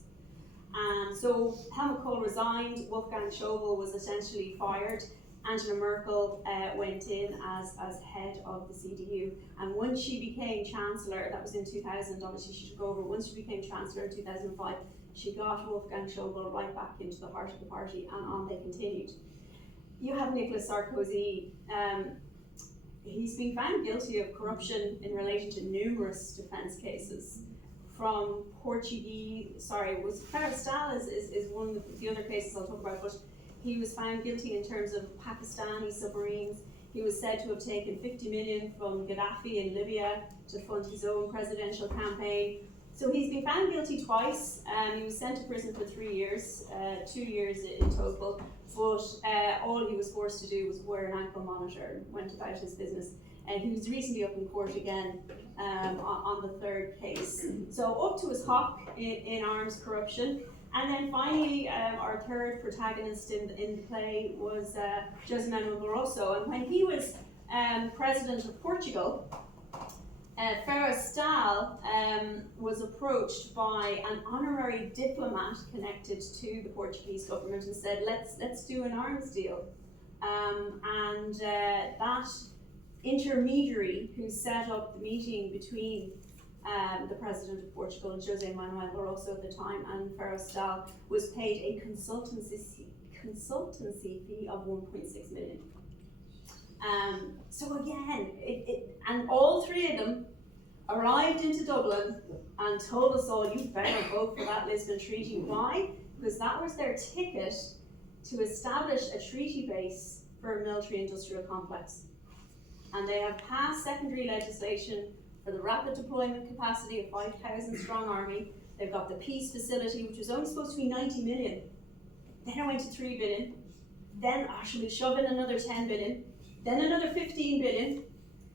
So Helmut Kohl resigned, Wolfgang Schäuble was essentially fired, Angela Merkel went in as head of the CDU, and once she became Chancellor, that was in 2000, obviously she took over, once she became Chancellor in 2005, she got Wolfgang Schäuble right back into the heart of the party, and on they continued. You have Nicolas Sarkozy. He's been found guilty of corruption in relation to numerous defence cases. From Clare is one of the other cases I'll talk about, but he was found guilty in terms of Pakistani submarines. He was said to have taken 50 million from Gaddafi in Libya to fund his own presidential campaign. So he's been found guilty twice. He was sent to prison for 3 years, 2 years in total, but all he was forced to do was wear an ankle monitor and went about his business. And he was recently up in court again on the third case. So up to his hock in arms corruption. And then finally, our third protagonist in the play was Jose Manuel Barroso. And when he was president of Portugal, Stahl was approached by an honorary diplomat connected to the Portuguese government and said, let's do an arms deal. That intermediary who set up the meeting between the president of Portugal, Jose Manuel Barroso at the time, and Stahl was paid a consultancy fee of 1.6 million. So again, and all three of them arrived into Dublin and told us all, you better vote for that Lisbon Treaty. Why? Because that was their ticket to establish a treaty base for a military-industrial complex. And they have passed secondary legislation for the rapid deployment capacity of 5,000 strong army. They've got the peace facility, which was only supposed to be 90 million. Then it went to 3 billion. Then actually shove in another 10 billion. Then another 15 billion.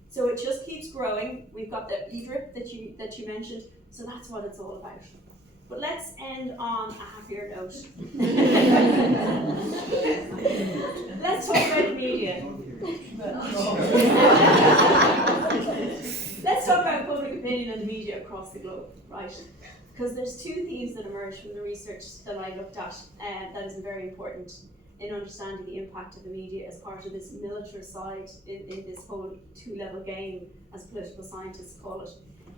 So it just keeps growing. We've got the EDRIP that you mentioned. So that's what it's all about. But let's end on a happier note. Let's talk about media. Let's talk about public opinion on the media across the globe, right? Because there's two themes that emerge from the research that I looked at that is very important in understanding the impact of the media as part of this militarist side in this whole two-level game, as political scientists call it.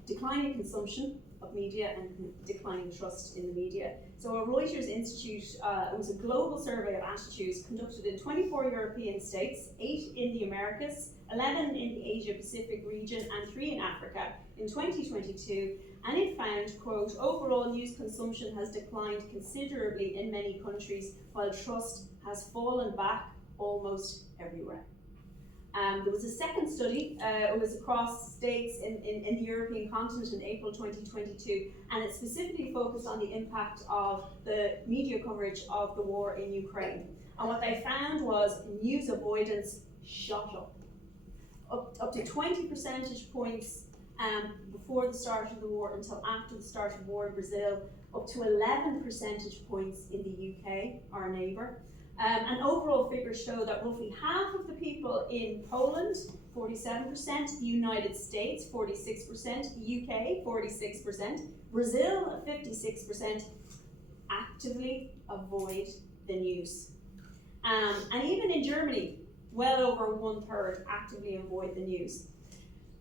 Declining consumption of media and declining trust in the media. So a Reuters Institute, it was a global survey of attitudes conducted in 24 European states, 8 in the Americas, 11 in the Asia Pacific region, and 3 in Africa in 2022. And it found, quote, overall news consumption has declined considerably in many countries, while trust has fallen back almost everywhere. There was a second study, it was across states in the European continent in April 2022, and it specifically focused on the impact of the media coverage of the war in Ukraine. And what they found was news avoidance shot up to 20 percentage points before the start of the war until after the start of the war in Brazil, up to 11 percentage points in the UK, our neighbour. And overall figures show that roughly half of the people in Poland, 47%, the United States, 46%, the UK, 46%, Brazil, 56%, actively avoid the news. And even in Germany, well over 1/3 actively avoid the news.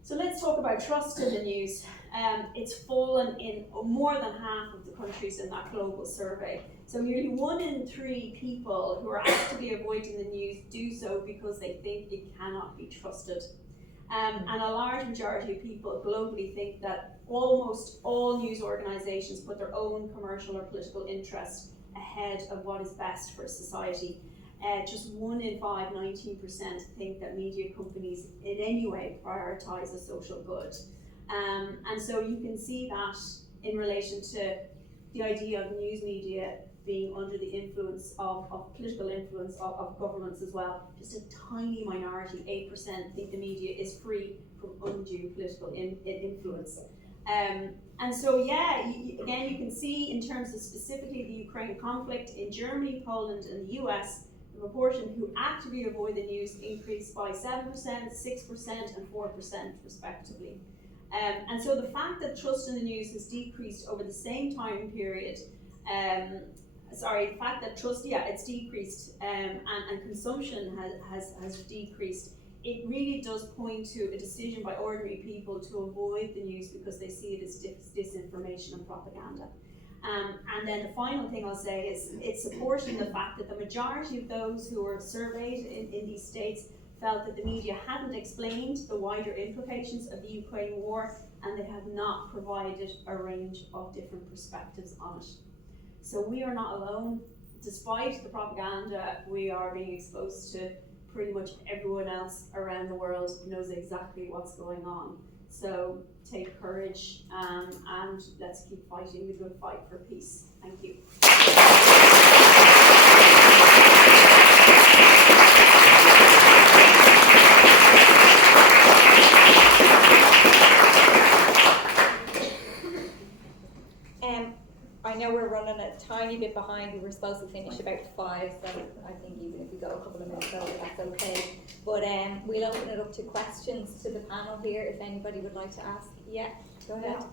So let's talk about trust in the news. It's fallen in more than half of the countries in that global survey. So nearly 1 in 3 people who are actively avoiding the news do so because they think it cannot be trusted. And a large majority of people globally think that almost all news organisations put their own commercial or political interest ahead of what is best for society. Just 1 in 5, 19%, think that media companies in any way prioritise a social good. And so you can see that in relation to the idea of news media being under the influence of political influence of governments as well. Just a tiny minority, 8%, think the media is free from undue political influence. And so, yeah, again, you can see in terms of specifically the Ukraine conflict in Germany, Poland, and the US, the proportion who actively avoid the news increased by 7%, 6%, and 4% respectively. And so the fact that trust in the news has decreased over the same time period, the fact that trust, it's decreased, and consumption has decreased, it really does point to a decision by ordinary people to avoid the news because they see it as disinformation and propaganda. And then the final thing I'll say is it's supporting the fact that the majority of those who were surveyed in these states felt that the media hadn't explained the wider implications of the Ukraine war, and they had not provided a range of different perspectives on it. So we are not alone. Despite the propaganda, we are being exposed to pretty much everyone else around the world knows exactly what's going on. So take courage, and let's keep fighting the good fight for peace. Thank you. I know we're running a tiny bit behind. We were supposed to finish about 5, so I think even if we go a couple of minutes over, that's okay. But we'll open it up to questions to the panel here if anybody would like to ask. Yeah, go ahead.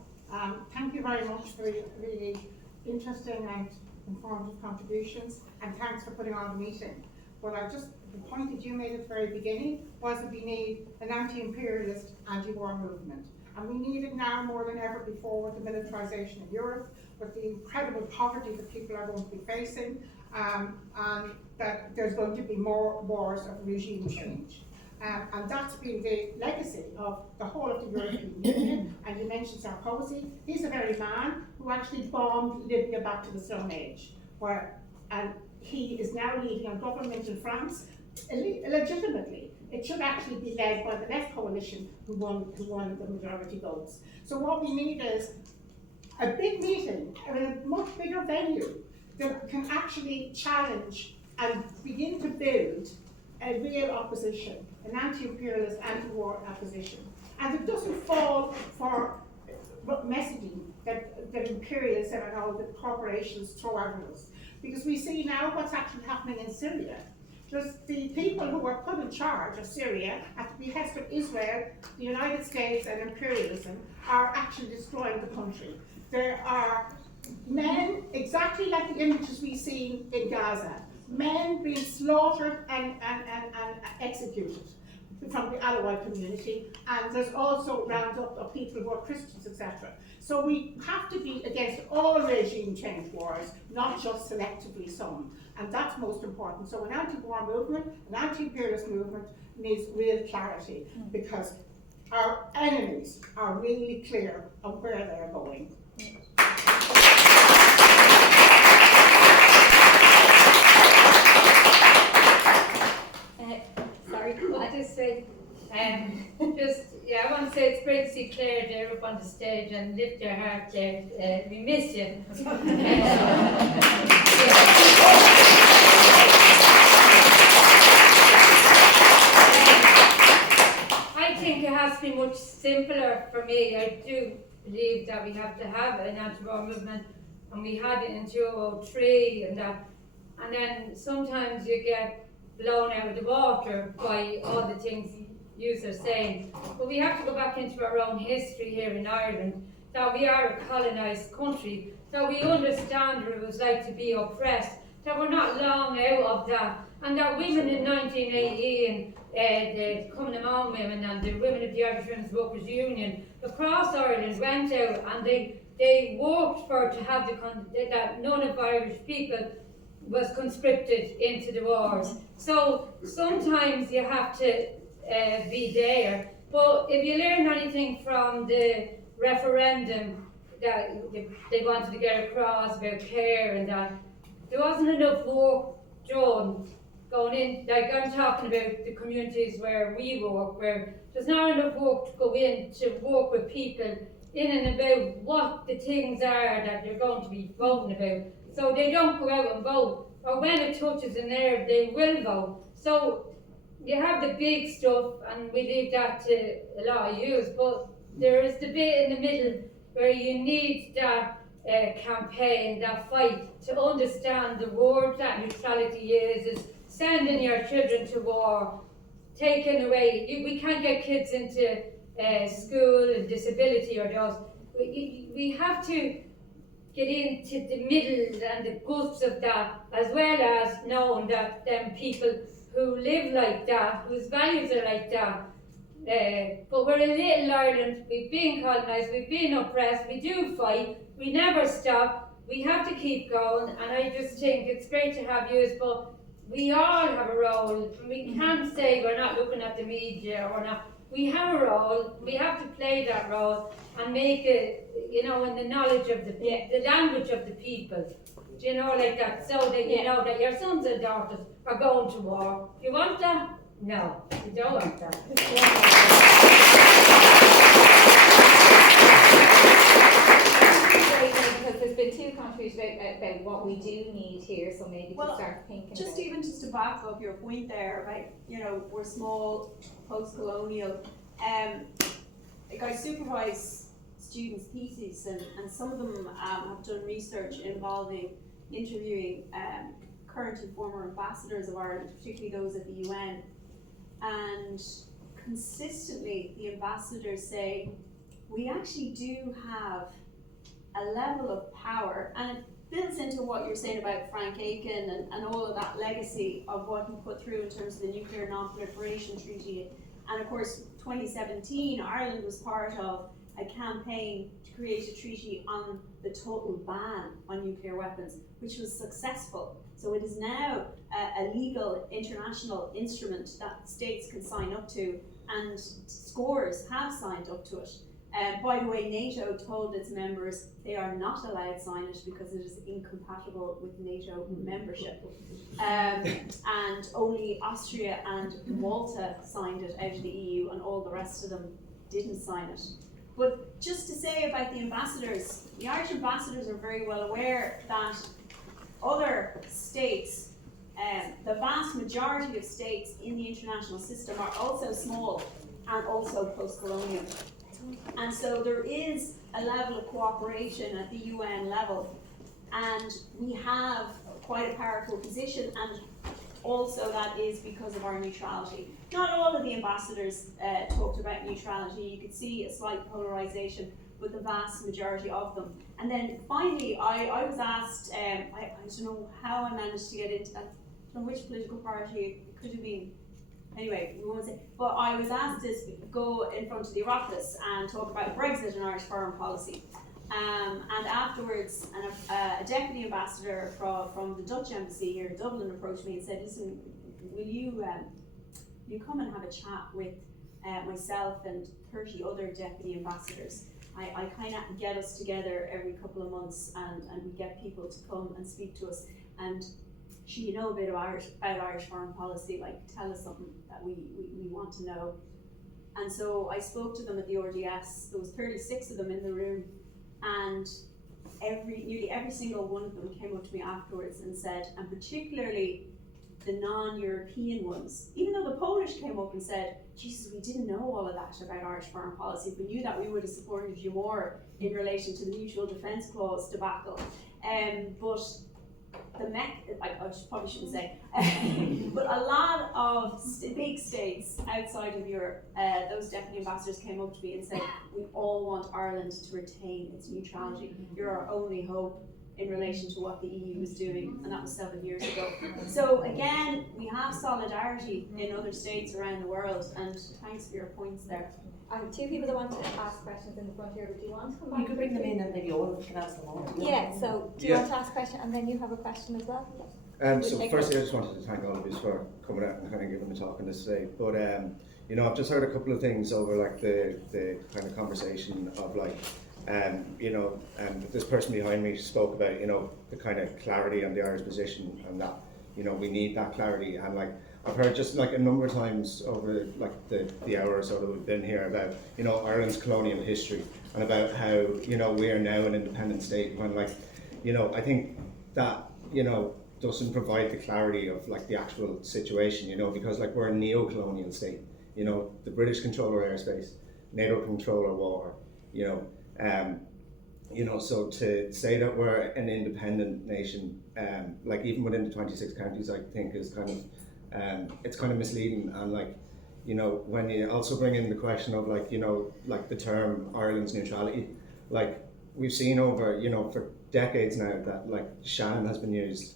Thank you very much for your really interesting and informative contributions, and thanks for putting on the meeting. But the point that you made at the very beginning was that we need an anti-imperialist, anti-war movement. And we need it now more than ever before with the militarisation of Europe, with the incredible poverty that people are going to be facing, and that there's going to be more wars of regime change. And that's been the legacy of the whole of the European Union. And you mentioned Sarkozy. He's the very man who actually bombed Libya back to the Stone Age, and he is now leading a government in France illegitimately. It should actually be led by the left coalition who won the majority votes. So what we need is a big meeting in a much bigger venue that can actually challenge and begin to build a real opposition, an anti-imperialist, anti-war opposition. And it doesn't fall for messaging that imperialists and all the corporations throw at us. Because we see now what's actually happening in Syria, the people who were put in charge of Syria at the behest of Israel, the United States and imperialism are actually destroying the country. There are men, exactly like the images we've seen in Gaza, men being slaughtered and executed from the Alawite community, and there's also roundup of people who are Christians, etc. So we have to be against all regime change wars, not just selectively some, and that's most important. So an anti-war movement, an anti-imperialist movement needs real clarity, because our enemies are really clear of where they're going. I just say, I want to say it's great to see Clare there up on the stage and lift your heart there. We miss you. I think it has to be much simpler for me. I do believe that we have to have an anti-war movement, and we had it in 2003 and that, and then sometimes you get blown out of the water by all the things you are saying. But we have to go back into our own history here in Ireland, that we are a colonised country, that we understand what it was like to be oppressed, that we're not long out of that, and that women in 1918, the Coming Among women and the women of the Irish Women's Workers' Union across Ireland went out and they worked for to have that none of Irish people was conscripted into the wars. So sometimes you have to be there. But if you learn anything from the referendum that they wanted to get across about care and that, there wasn't enough work done going in. Like I'm talking about the communities where we work, where there's not enough work to go in to work with people in and about what the things are that they're going to be voting about. So they don't go out and vote, or when it touches a nerve, they will vote. So you have the big stuff, and we leave that to a lot of use, but there is the bit in the middle where you need that campaign, that fight, to understand the word that neutrality is sending your children to war, taking away, we can't get kids into school and disability or those. We have to get into the middle and the guts of that, as well as knowing that them people who live like that, whose values are like that. But we're a little Ireland, we've been colonised, we've been oppressed, we do fight, we never stop, we have to keep going, and I just think it's great to have you, but we all have a role. We can't say we're not looking at the media or not. We have a role, we have to play that role and make it, in the knowledge of the language of the people, like that, so that you know that your sons and daughters are going to war. You want that? No, you don't want that. Because there's been two contributions about what we do need here, so maybe to start thinking just about even just to back up your point there, right? We're small, post-colonial. Like I supervise students' theses, and some of them have done research involving interviewing current and former ambassadors of Ireland, particularly those at the UN, and consistently the ambassadors say we actually do have a level of power, and it builds into what you're saying about Frank Aiken and all of that legacy of what he put through in terms of the Nuclear Non-Proliferation Treaty. And of course, 2017, Ireland was part of a campaign to create a treaty on the total ban on nuclear weapons, which was successful. So it is now a legal international instrument that states can sign up to, and scores have signed up to it. By the way, NATO told its members they are not allowed to sign it because it is incompatible with NATO membership. And only Austria and Malta signed it out of the EU, and all the rest of them didn't sign it. But just to say about the ambassadors, the Irish ambassadors are very well aware that other states, the vast majority of states in the international system, are also small and also post-colonial. And so there is a level of cooperation at the UN level, and we have quite a powerful position, and also that is because of our neutrality. Not all of the ambassadors talked about neutrality. You could see a slight polarisation with the vast majority of them. And then finally, I was asked, I don't know how I managed to get into that, from which political party it could have been. Anyway, we won't say. But I was asked to go in front of the Oireachtas and talk about Brexit and Irish foreign policy. And afterwards, a deputy ambassador from the Dutch embassy here in Dublin approached me and said, listen, will you come and have a chat with myself and 30 other deputy ambassadors? I kind of get us together every couple of months and we get people to come and speak to us. And you know a bit about Irish foreign policy, like tell us something that we want to know. And so I spoke to them at the RDS. There was 36 of them in the room, and nearly every single one of them came up to me afterwards and said, and particularly the non-European ones, even though the Polish came up and said, Jesus, we didn't know all of that about Irish foreign policy. If we knew that, we would have supported you more in relation to the mutual defence clause debacle. But I probably shouldn't say, but a lot of big states outside of Europe, those deputy ambassadors came up to me and said, we all want Ireland to retain its neutrality. You're our only hope in relation to what the EU was doing, and that was 7 years ago. So again, we have solidarity in other states around the world, and thanks for your points there. I have two people that want to ask questions in the front here, but do you want to come back? You could bring them in and maybe all of them can ask them all. Yeah, so do you want to ask a question and then you have a question as well? So firstly, I just wanted to thank all of you for coming out and kind of giving the talk on this today. But you know, I've just heard a couple of things over like the kind of conversation of like, you know, this person behind me spoke about, you know, the kind of clarity on the Irish position, and that, you know, we need that clarity. And like, I've heard just like a number of times over like the hour or so that we've been here about, you know, Ireland's colonial history and about how, you know, we are now an independent state, when like, you know, I think that, you know, doesn't provide the clarity of like the actual situation, you know, because like we're a neo-colonial state, you know, the British control our airspace, NATO control our water, you know, so to say that we're an independent nation, like even within the 26 counties, I think is kind of, it's kind of misleading. And like, you know, when you also bring in the question of like, you know, like the term Ireland's neutrality, like we've seen over, you know, for decades now that like Shannon has been used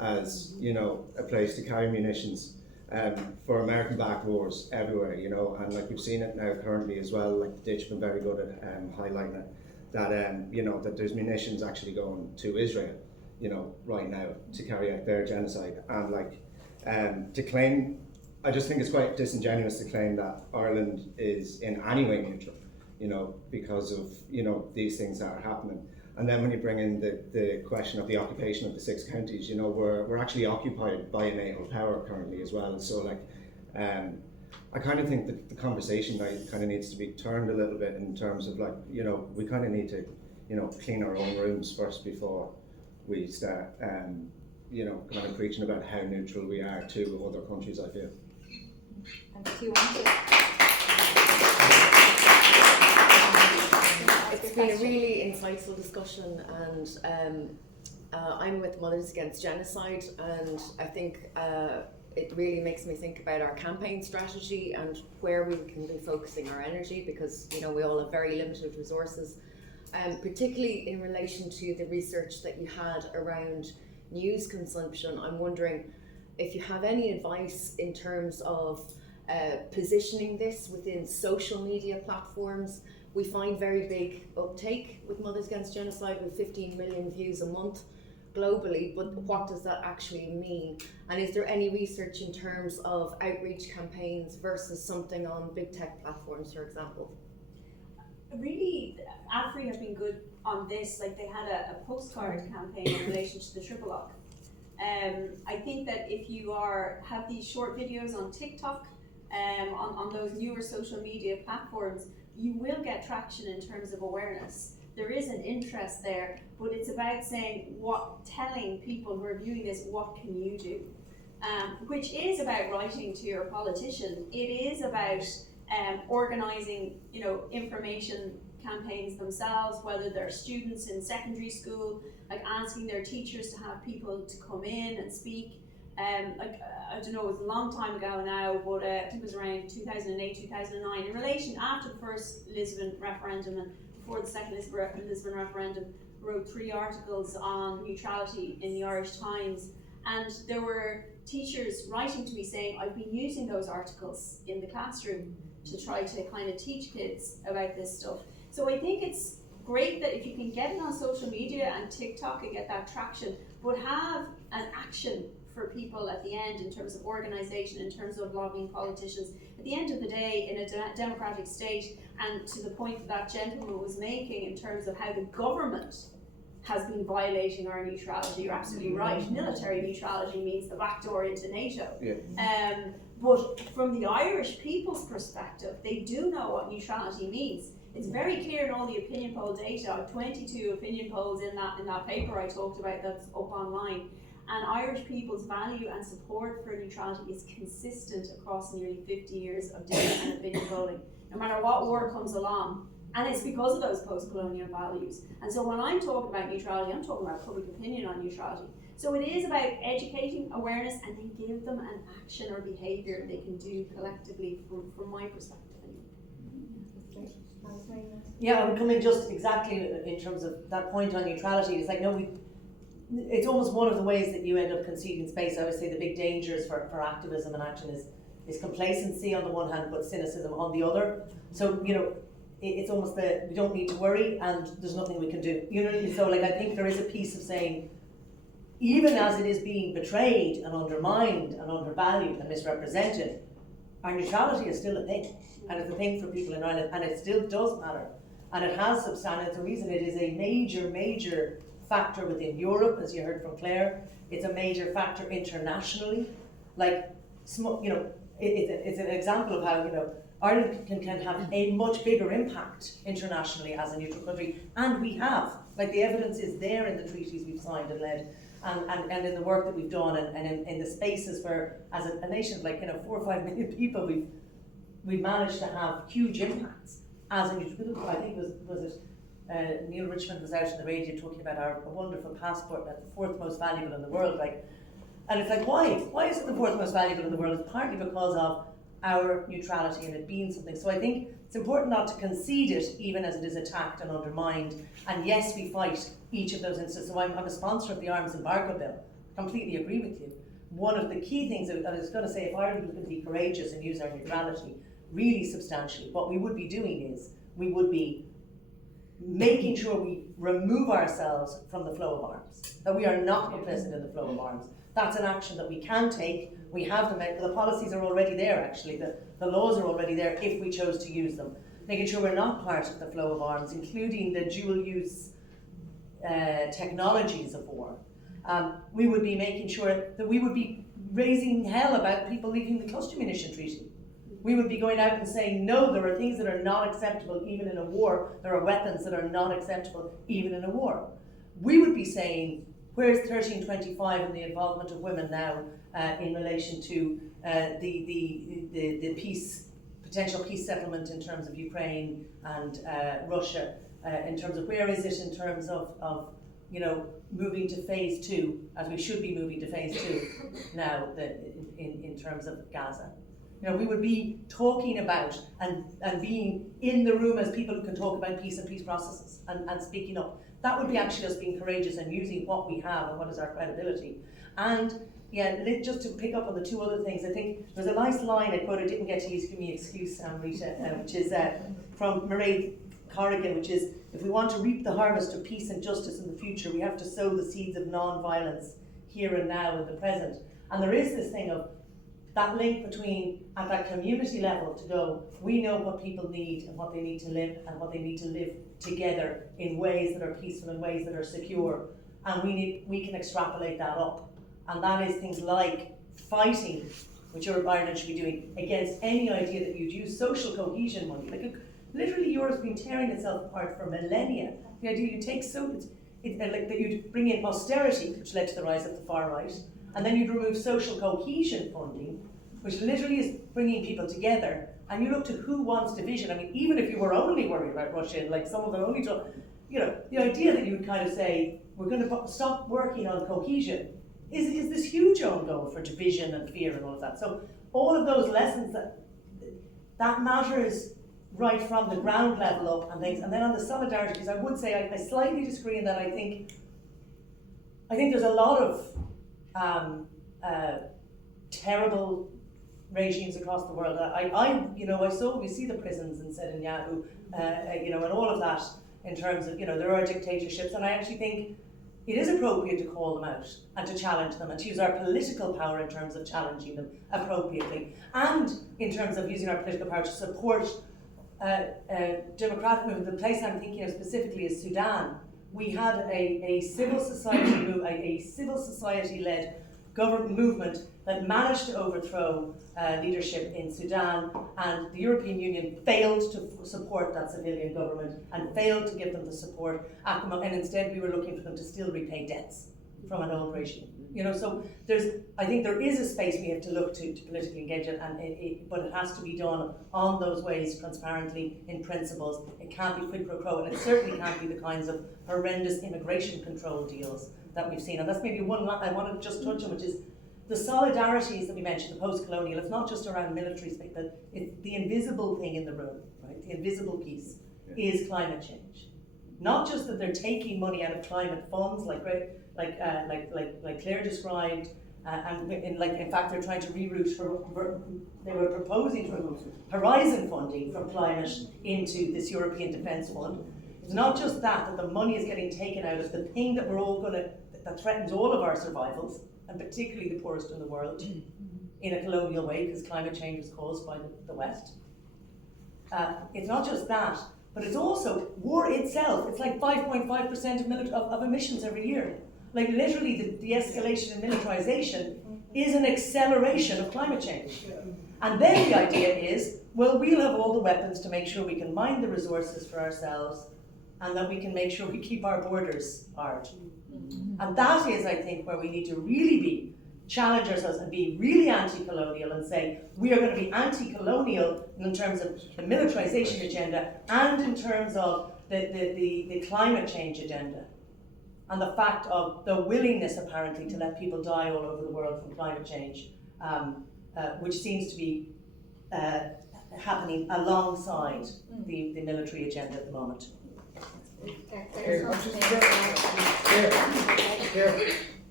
as, you know, a place to carry munitions for American-backed wars everywhere, you know, and like we've seen it now currently as well. Like the Ditch have been very good at highlighting it, that you know, that there's munitions actually going to Israel, you know, right now to carry out their genocide. And like to claim, I just think it's quite disingenuous to claim that Ireland is in any way neutral, you know, because of, you know, these things that are happening. And then when you bring in the question of the occupation of the 6 counties, you know, we're actually occupied by a NATO power currently as well. So like, I kind of think that the conversation kind of needs to be turned a little bit in terms of like, you know, we kind of need to, you know, clean our own rooms first before we start, you know, kind of preaching about how neutral we are to other countries, I feel. And do you want to? It's been a really insightful discussion, and I'm with Mothers Against Genocide, and I think it really makes me think about our campaign strategy and where we can be focusing our energy, because, you know, we all have very limited resources, particularly in relation to the research that you had around news consumption. I'm wondering if you have any advice in terms of positioning this within social media platforms. We find very big uptake with Mothers Against Genocide, with 15 million views a month globally, but what does that actually mean? And is there any research in terms of outreach campaigns versus something on big tech platforms, for example? Really, AFRI have been good on this. Like, they had a postcard campaign in relation to the triple lock. I think that if you have these short videos on TikTok, on those newer social media platforms, you will get traction in terms of awareness. There is an interest there, but it's about telling people who are viewing this, what can you do? Which is about writing to your politician. It is about organising, you know, information campaigns themselves, whether they're students in secondary school, like asking their teachers to have people to come in and speak. I don't know, it was a long time ago now, but I think it was around 2008, 2009, in relation after the first Lisbon referendum and before the second Lisbon referendum, wrote 3 articles on neutrality in the Irish Times, and there were teachers writing to me saying, I've been using those articles in the classroom to try to kind of teach kids about this stuff. So I think it's great that if you can get it on social media and TikTok and get that traction, but have an action for people at the end in terms of organisation, in terms of lobbying politicians. At the end of the day, in a democratic state, and to the point that gentleman was making in terms of how the government has been violating our neutrality, you're absolutely right. Military neutrality means the back door into NATO. Yeah. But from the Irish people's perspective, they do know what neutrality means. It's very clear in all the opinion poll data. 22 opinion polls in that paper I talked about that's up online. And Irish people's value and support for neutrality is consistent across nearly 50 years of data and opinion polling, no matter what war comes along. And it's because of those post-colonial values. And so when I'm talking about neutrality, I'm talking about public opinion on neutrality. So it is about educating awareness and then give them an action or behaviour they can do collectively from my perspective. Yeah, I would come in just exactly in terms of that point on neutrality. It's like, no, it's almost one of the ways that you end up conceding space. I always say the big dangers for activism and action is complacency on the one hand, but cynicism on the other. So, you know, it's almost that we don't need to worry and there's nothing we can do. You know, so like I think there is a piece of saying, even as it is being betrayed and undermined and undervalued and misrepresented, our neutrality is still a thing. And it's a thing for people in Ireland, and it still does matter. And it has substantial, it's a reason it is a major factor within Europe, as you heard from Clare. It's a major factor internationally. Like, you know, it's an example of how, you know, Ireland can have a much bigger impact internationally as a neutral country, and we have. Like, the evidence is there in the treaties we've signed and led, and in the work that we've done, and in the spaces where, as a nation of like, you know, 4 or 5 million people, we've managed to have huge impacts as a neutral. I think was it Neil Richmond was out on the radio talking about our wonderful passport, that's the 4th most valuable in the world. Like, and it's like, why is it the 4th most valuable in the world? It's partly because of our neutrality and it being something. So I think it's important not to concede it, even as it is attacked and undermined. And yes, we fight each of those instances. So I'm a sponsor of the arms embargo bill. Completely agree with you. One of the key things that I was going to say, if Ireland was going to be courageous and use our neutrality really substantially, what we would be doing is we would be making sure we remove ourselves from the flow of arms, that we are not complicit in the flow of arms. That's an action that we can take. We have them, the policies are already there actually, the laws are already there if we chose to use them. Making sure we're not part of the flow of arms, including the dual use technologies of war. We would be making sure that we would be raising hell about people leaving the cluster munition treaty. We would be going out and saying, no, there are things that are not acceptable even in a war. There are weapons that are not acceptable even in a war. We would be saying, where's 1325 and the involvement of women now in relation to the potential peace settlement in terms of Ukraine and Russia, in terms of where is it in terms of you know, moving to phase 2, as we should be moving to phase 2 now in terms of Gaza. You know, we would be talking about and being in the room as people who can talk about peace and peace processes and speaking up. That would be actually us being courageous and using what we have and what is our credibility. And yeah, just to pick up on the 2 other things, I think there's a nice line I quote, I didn't get to use, give me an excuse, Rita, which is from Mary Corrigan, which is, if we want to reap the harvest of peace and justice in the future, we have to sow the seeds of non-violence here and now in the present. And there is this thing of that link between, at that community level, to go, we know what people need and what they need to live and what they need to live together in ways that are peaceful and ways that are secure. And we can extrapolate that up. And that is things like fighting, which Ireland should be doing, against any idea that you'd use social cohesion money. Like, literally Europe's been tearing itself apart for millennia. The idea you take like that you'd bring in austerity, which led to the rise of the far right, and then you'd remove social cohesion funding, which literally is bringing people together. And you look to who wants division. I mean, even if you were only worried about Russia, like some of them only talk, you know, the idea that you would kind of say, we're going to stop working on cohesion is this huge own goal for division and fear and all of that. So all of those lessons that matters right from the ground level up and things. And then on the solidarity, because I would say I slightly disagree in that I think there's a lot of terrible regimes across the world. We see the prisons in Netanyahu, and all of that in terms of, there are dictatorships, and I actually think it is appropriate to call them out and to challenge them and to use our political power in terms of challenging them appropriately, and in terms of using our political power to support democratic movement. The place I'm thinking of specifically is Sudan. We had a civil society-led government movement that managed to overthrow leadership in Sudan, and the European Union failed to support that civilian government and failed to give them the support, and instead we were looking for them to still repay debts from an old regime. So I think there is a space we have to look to politically engage it, but it has to be done on those ways, transparently, in principles. It can't be quid pro quo, and it certainly can't be the kinds of horrendous immigration control deals that we've seen. And that's maybe one I want to just touch on, which is the solidarities that we mentioned, the post-colonial. It's not just around military space, but it's the invisible thing in the room, right? The invisible piece is climate change. Not just that they're taking money out of climate funds, like Clare described, and in fact they're trying to reroute. They were proposing to remove horizon funding from climate into this European Defence Fund. It's not just that the money is getting taken out of the thing that that threatens all of our survivals, and particularly the poorest in the world, in a colonial way, because climate change is caused by the West. It's not just that, but it's also war itself. It's like 5.5% of emissions every year. Like literally the escalation and militarization is an acceleration of climate change. And then the idea is, well, we'll have all the weapons to make sure we can mine the resources for ourselves, and that we can make sure we keep our borders hard. And that is, I think, where we need to really challenge ourselves and be really anti-colonial and say, we are going to be anti-colonial in terms of the militarization agenda and in terms of the climate change agenda. And the fact of the willingness, apparently, to let people die all over the world from climate change, which seems to be happening alongside the military agenda at the moment.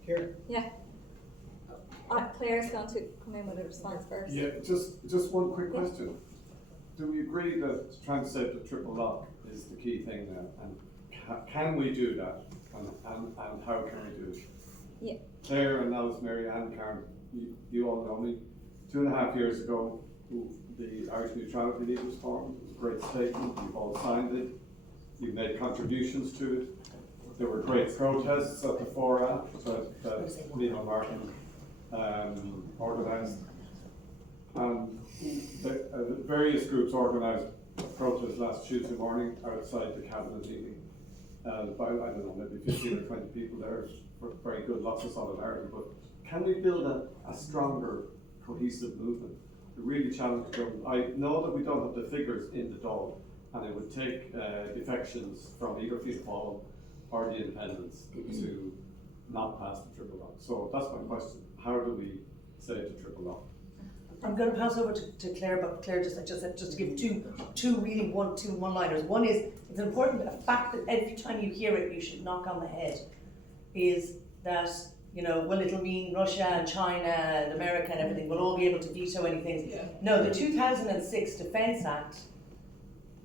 Here. Yeah. Claire's going to come in with a response first. Yeah, just one quick question. Do we agree that transit to triple lock is the key thing now? And can we do that? And how can we do it? Yeah. Clare and now it's Mary and Karen, you all know me. 2.5 years ago, the Irish Neutrality League was formed. It was a great statement. You've all signed it. You've made contributions to it. There were great protests at the fora that Neil Martin organised. And various groups organised protests last Tuesday morning outside the cabinet meeting. By, I don't know, maybe 15 or 20 people there, very good, lots of solidarity. But can we build a stronger, cohesive movement to really challenge the government? I know that we don't have the figures in the Dáil, and it would take defections from either Fianna Fáil or the independents to not pass the triple lock. So that's my question. How do we say to triple lock? I'm going to pass over to Clare, but Clare, just to give two one-liners. One is, it's important, a fact that every time you hear it, you should knock on the head, is that, well, it'll mean Russia and China and America and everything will all be able to veto anything. Yeah. No, the 2006 Defence Act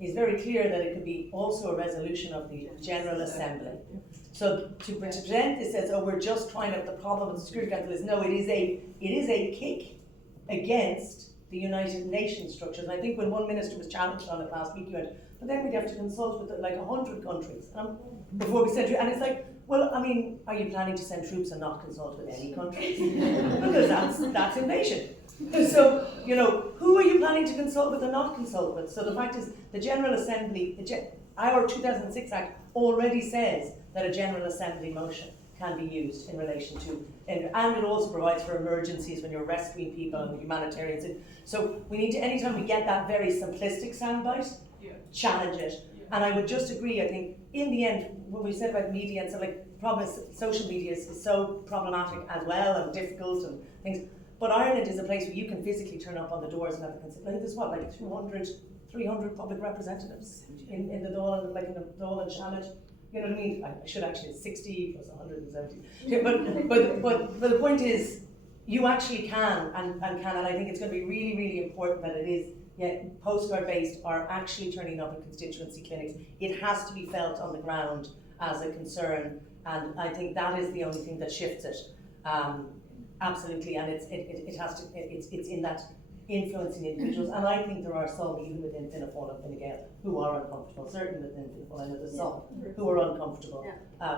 is very clear that it could be also a resolution of the General Assembly. So to present this as, we're just trying to, the problem with the Security Council is, no, it is a kick against the United Nations structures. And I think when one minister was challenged on it last week, he went, but then we'd have to consult with like 100 countries before we send troops. And it's like, well, I mean, are you planning to send troops and not consult with any countries? Because that's invasion. So, who are you planning to consult with and not consult with? So the fact is, the General Assembly, our 2006 Act already says that a General Assembly motion can be used in relation to, and it also provides for emergencies when you're rescuing people and humanitarians. So we need to, anytime we get that very simplistic soundbite, challenge it. Yeah. And I would just agree, I think, in the end, when we said about media and stuff, like, problem is social media is so problematic as well and difficult and things. But Ireland is a place where you can physically turn up on the doors and have a consideration. There's what, like 300 public representatives in the Dáil, like in the Dáil and Shamit. You know what I mean? I should actually, 60 plus 170. Yeah, but the point is, you actually can, and I think it's going to be really, really important that it is postcard based or actually turning up at constituency clinics. It has to be felt on the ground as a concern, and I think that is the only thing that shifts it. Absolutely, and it's in that influencing individuals, and I think there are some even within Fianna Fáil and Fine Gael who are uncomfortable. Certainly within Fianna Fáil, I know there's some who are uncomfortable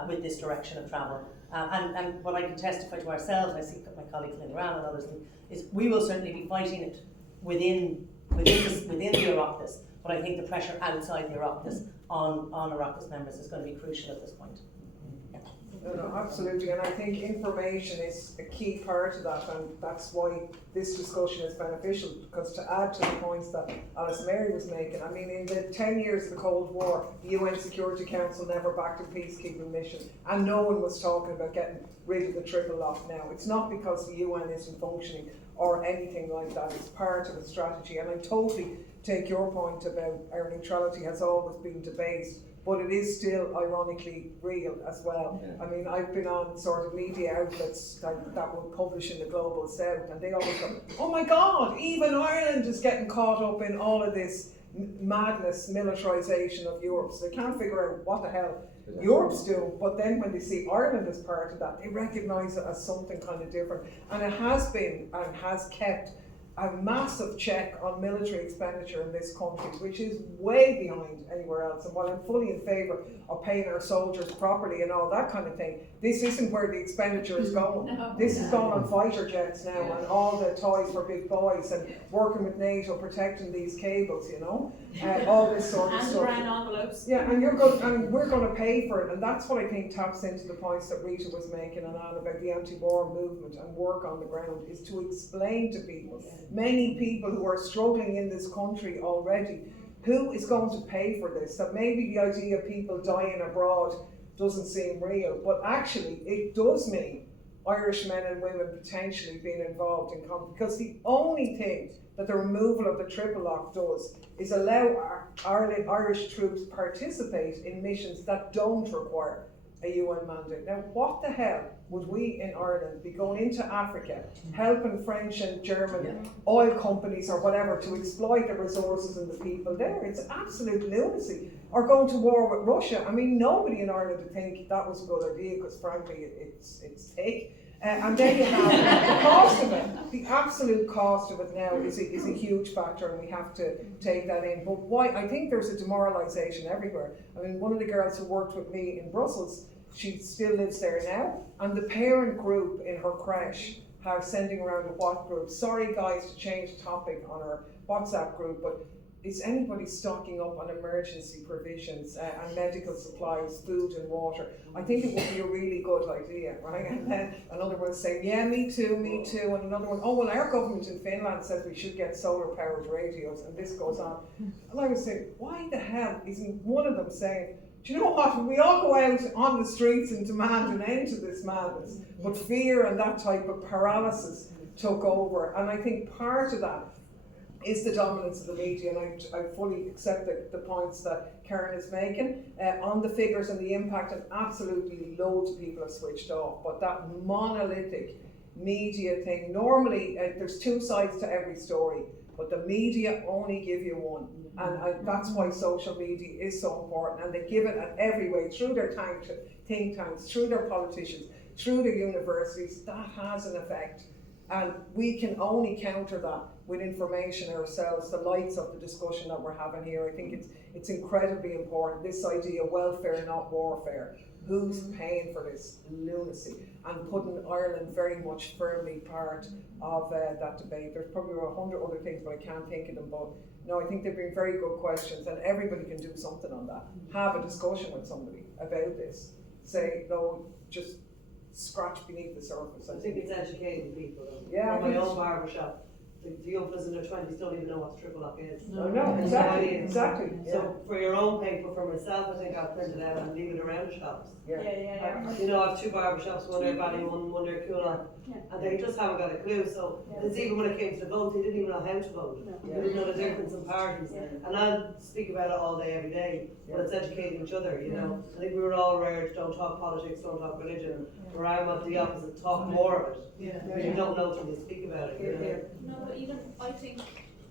with this direction of travel. And what I can testify to ourselves, and I see my colleagues Lynn Ram and others, is we will certainly be fighting it within the Oireachtas, but I think the pressure outside the Oireachtas on Oireachtas members is going to be crucial at this point. No, absolutely, and I think information is a key part of that, and that's why this discussion is beneficial, because to add to the points that Alice Mary was making, I mean, in the 10 years of the Cold War, the UN Security Council never backed a peacekeeping mission, and no one was talking about getting rid of the triple lock now. It's not because the UN isn't functioning or anything like that, it's part of a strategy, and I totally take your point about our neutrality has always been debased, but it is still ironically real as well. Yeah. I mean, I've been on sort of media outlets that will publish in the global south, and they always go, oh my God, even Ireland is getting caught up in all of this madness, militarisation of Europe. So they can't figure out what the hell Europe's doing, but then when they see Ireland as part of that, they recognise it as something kind of different. And it has been and has kept a massive check on military expenditure in this country, which is way behind anywhere else. And while I'm fully in favour of paying our soldiers properly and all that kind of thing, this isn't where the expenditure is going. No. This is going on fighter jets now and all the toys for big boys and working with NATO, protecting these cables, you know, all this sort of stuff. And brown envelopes. Yeah, and we're going to pay for it, and that's what I think taps into the points that Rita was making and Anne about the anti-war movement and work on the ground, is to explain to people, many people who are struggling in this country already, who is going to pay for this, that maybe the idea of people dying abroad doesn't seem real, but actually it does mean Irish men and women potentially being involved in conflict, because the only thing that the removal of the triple lock does is allow Irish troops participate in missions that don't require a UN mandate. Now, what the hell would we in Ireland be going into Africa, helping French and German oil companies or whatever to exploit the resources and the people there? It's absolute lunacy. Or going to war with Russia. I mean, nobody in Ireland would think that was a good idea, because frankly, it's take. And then you have the cost of it. The absolute cost of it now is a huge factor, and we have to take that in. But why? I think there's a demoralisation everywhere. I mean, one of the girls who worked with me in Brussels, she still lives there now, and the parent group in her creche are sending around a WhatsApp group. Sorry guys to change the topic on our WhatsApp group, but is anybody stocking up on emergency provisions and medical supplies, food and water? I think it would be a really good idea, right? And then another one saying, yeah, me too, and another one, oh, well, our government in Finland says we should get solar powered radios, and this goes on. And I was saying, why the hell isn't one of them saying, do you know what, when we all go out on the streets and demand an end to this madness, but fear and that type of paralysis took over. And I think part of that is the dominance of the media, and I fully accept the points that Karen is making on the figures and the impact, and absolutely loads of people have switched off. But that monolithic media thing, normally there's two sides to every story, but the media only give you one. And that's why social media is so important, and they give it at every way, through their think tanks, through their politicians, through their universities. That has an effect, and we can only counter that with information ourselves, the lights of the discussion that we're having here. I think it's incredibly important, this idea of welfare, not warfare. Who's paying for this lunacy? And putting Ireland very much firmly part of that debate. There's probably 100 other things, but I can't think of them. But no, I think they've been very good questions, and everybody can do something on that. Have a discussion with somebody about this. Say, no, just scratch beneath the surface. I think it's educating people. Yeah, from my own barbershop. the young fellas in their 20s don't even know what the triple lock is. No, exactly. So for your own paper, for myself, I think I'll print it out and leave it around the shops. Yeah. You know, I have 2 barber shops, one near Ballymun, one near Coolon, and they just haven't got a clue. So it's even when it came to the vote, they didn't even know how to vote. They didn't know the difference in parties. And I'll speak about it all day, every day, but it's educating each other, you know. I think we were all reared, don't talk politics, don't talk religion, where I'm at the opposite, talk more of it. Because you don't know till you speak about it, you know. No, but even I think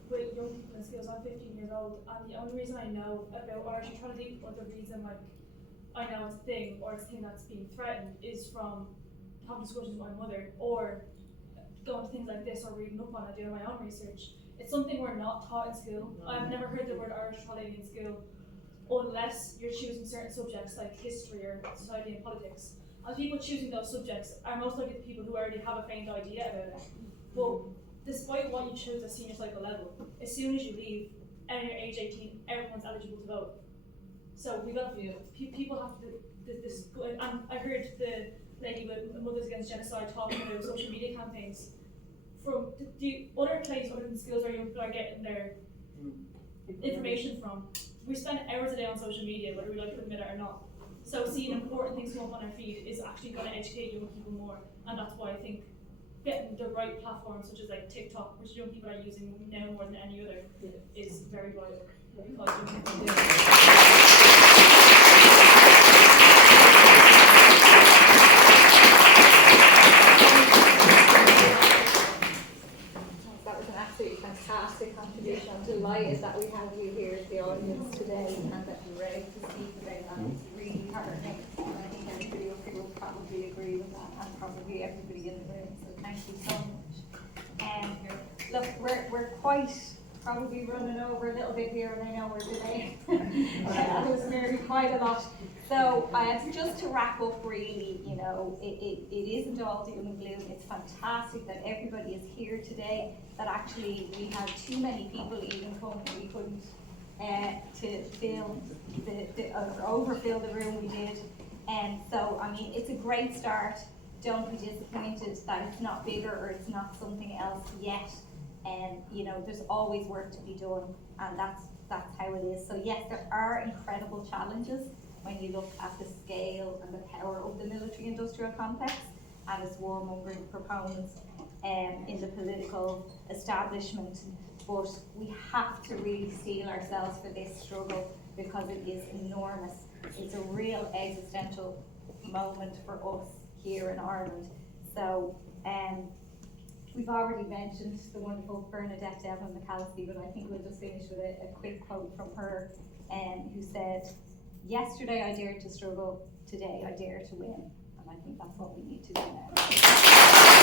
with young people in schools, I'm 15 years old, and the only reason I know about Irish neutrality, or the reason like I know it's a thing, or it's a thing that's being threatened, is from having discussions with my mother, or going to things like this, or reading up on it, doing my own research. It's something we're not taught in school. I've never heard the word Irish neutrality in school, unless you're choosing certain subjects like history or society and politics. And people choosing those subjects are most likely the people who already have a faint idea about it. But despite what you choose at senior cycle level, as soon as you leave, and you're age 18, everyone's eligible to vote. So we got people have to, and I heard the lady with Mothers Against Genocide talking about social media campaigns. From the other places other than schools where young people are getting their information from, we spend hours a day on social media, whether we like to admit it or not. So seeing important things come up on our feed is actually going to educate young people more, and that's why I think getting the right platforms such as like TikTok, which young people are using now more than any other, is very vital. Because young people That was an absolutely fantastic contribution. I'm delighted that we have you here in the audience today and that you're ready to speak about that. It's really heartening. And I think everybody up here will probably agree with that, and probably everybody in the room. So thank you so much. Look, we're quite probably running over a little bit here, and I know we're delayed. It was maybe quite a lot. So just to wrap up, really, you know, it isn't all doom and gloom. It's fantastic that everybody is here today. That actually we had too many people even come, we couldn't to fill or overfill the room we did. And so I mean, it's a great start. Don't be disappointed that it's not bigger or it's not something else yet. And you know, there's always work to be done, and that's how it is. So yes, there are incredible challenges when you look at the scale and the power of the military-industrial complex and its warmongering proponents in the political establishment. But we have to really steel ourselves for this struggle because it is enormous. It's a real existential moment for us here in Ireland. So we've already mentioned the wonderful Bernadette Devine McAllister, but I think we'll just finish with a quick quote from her, who said, "Yesterday I dared to struggle, today I dare to win." And I think that's what we need to do now.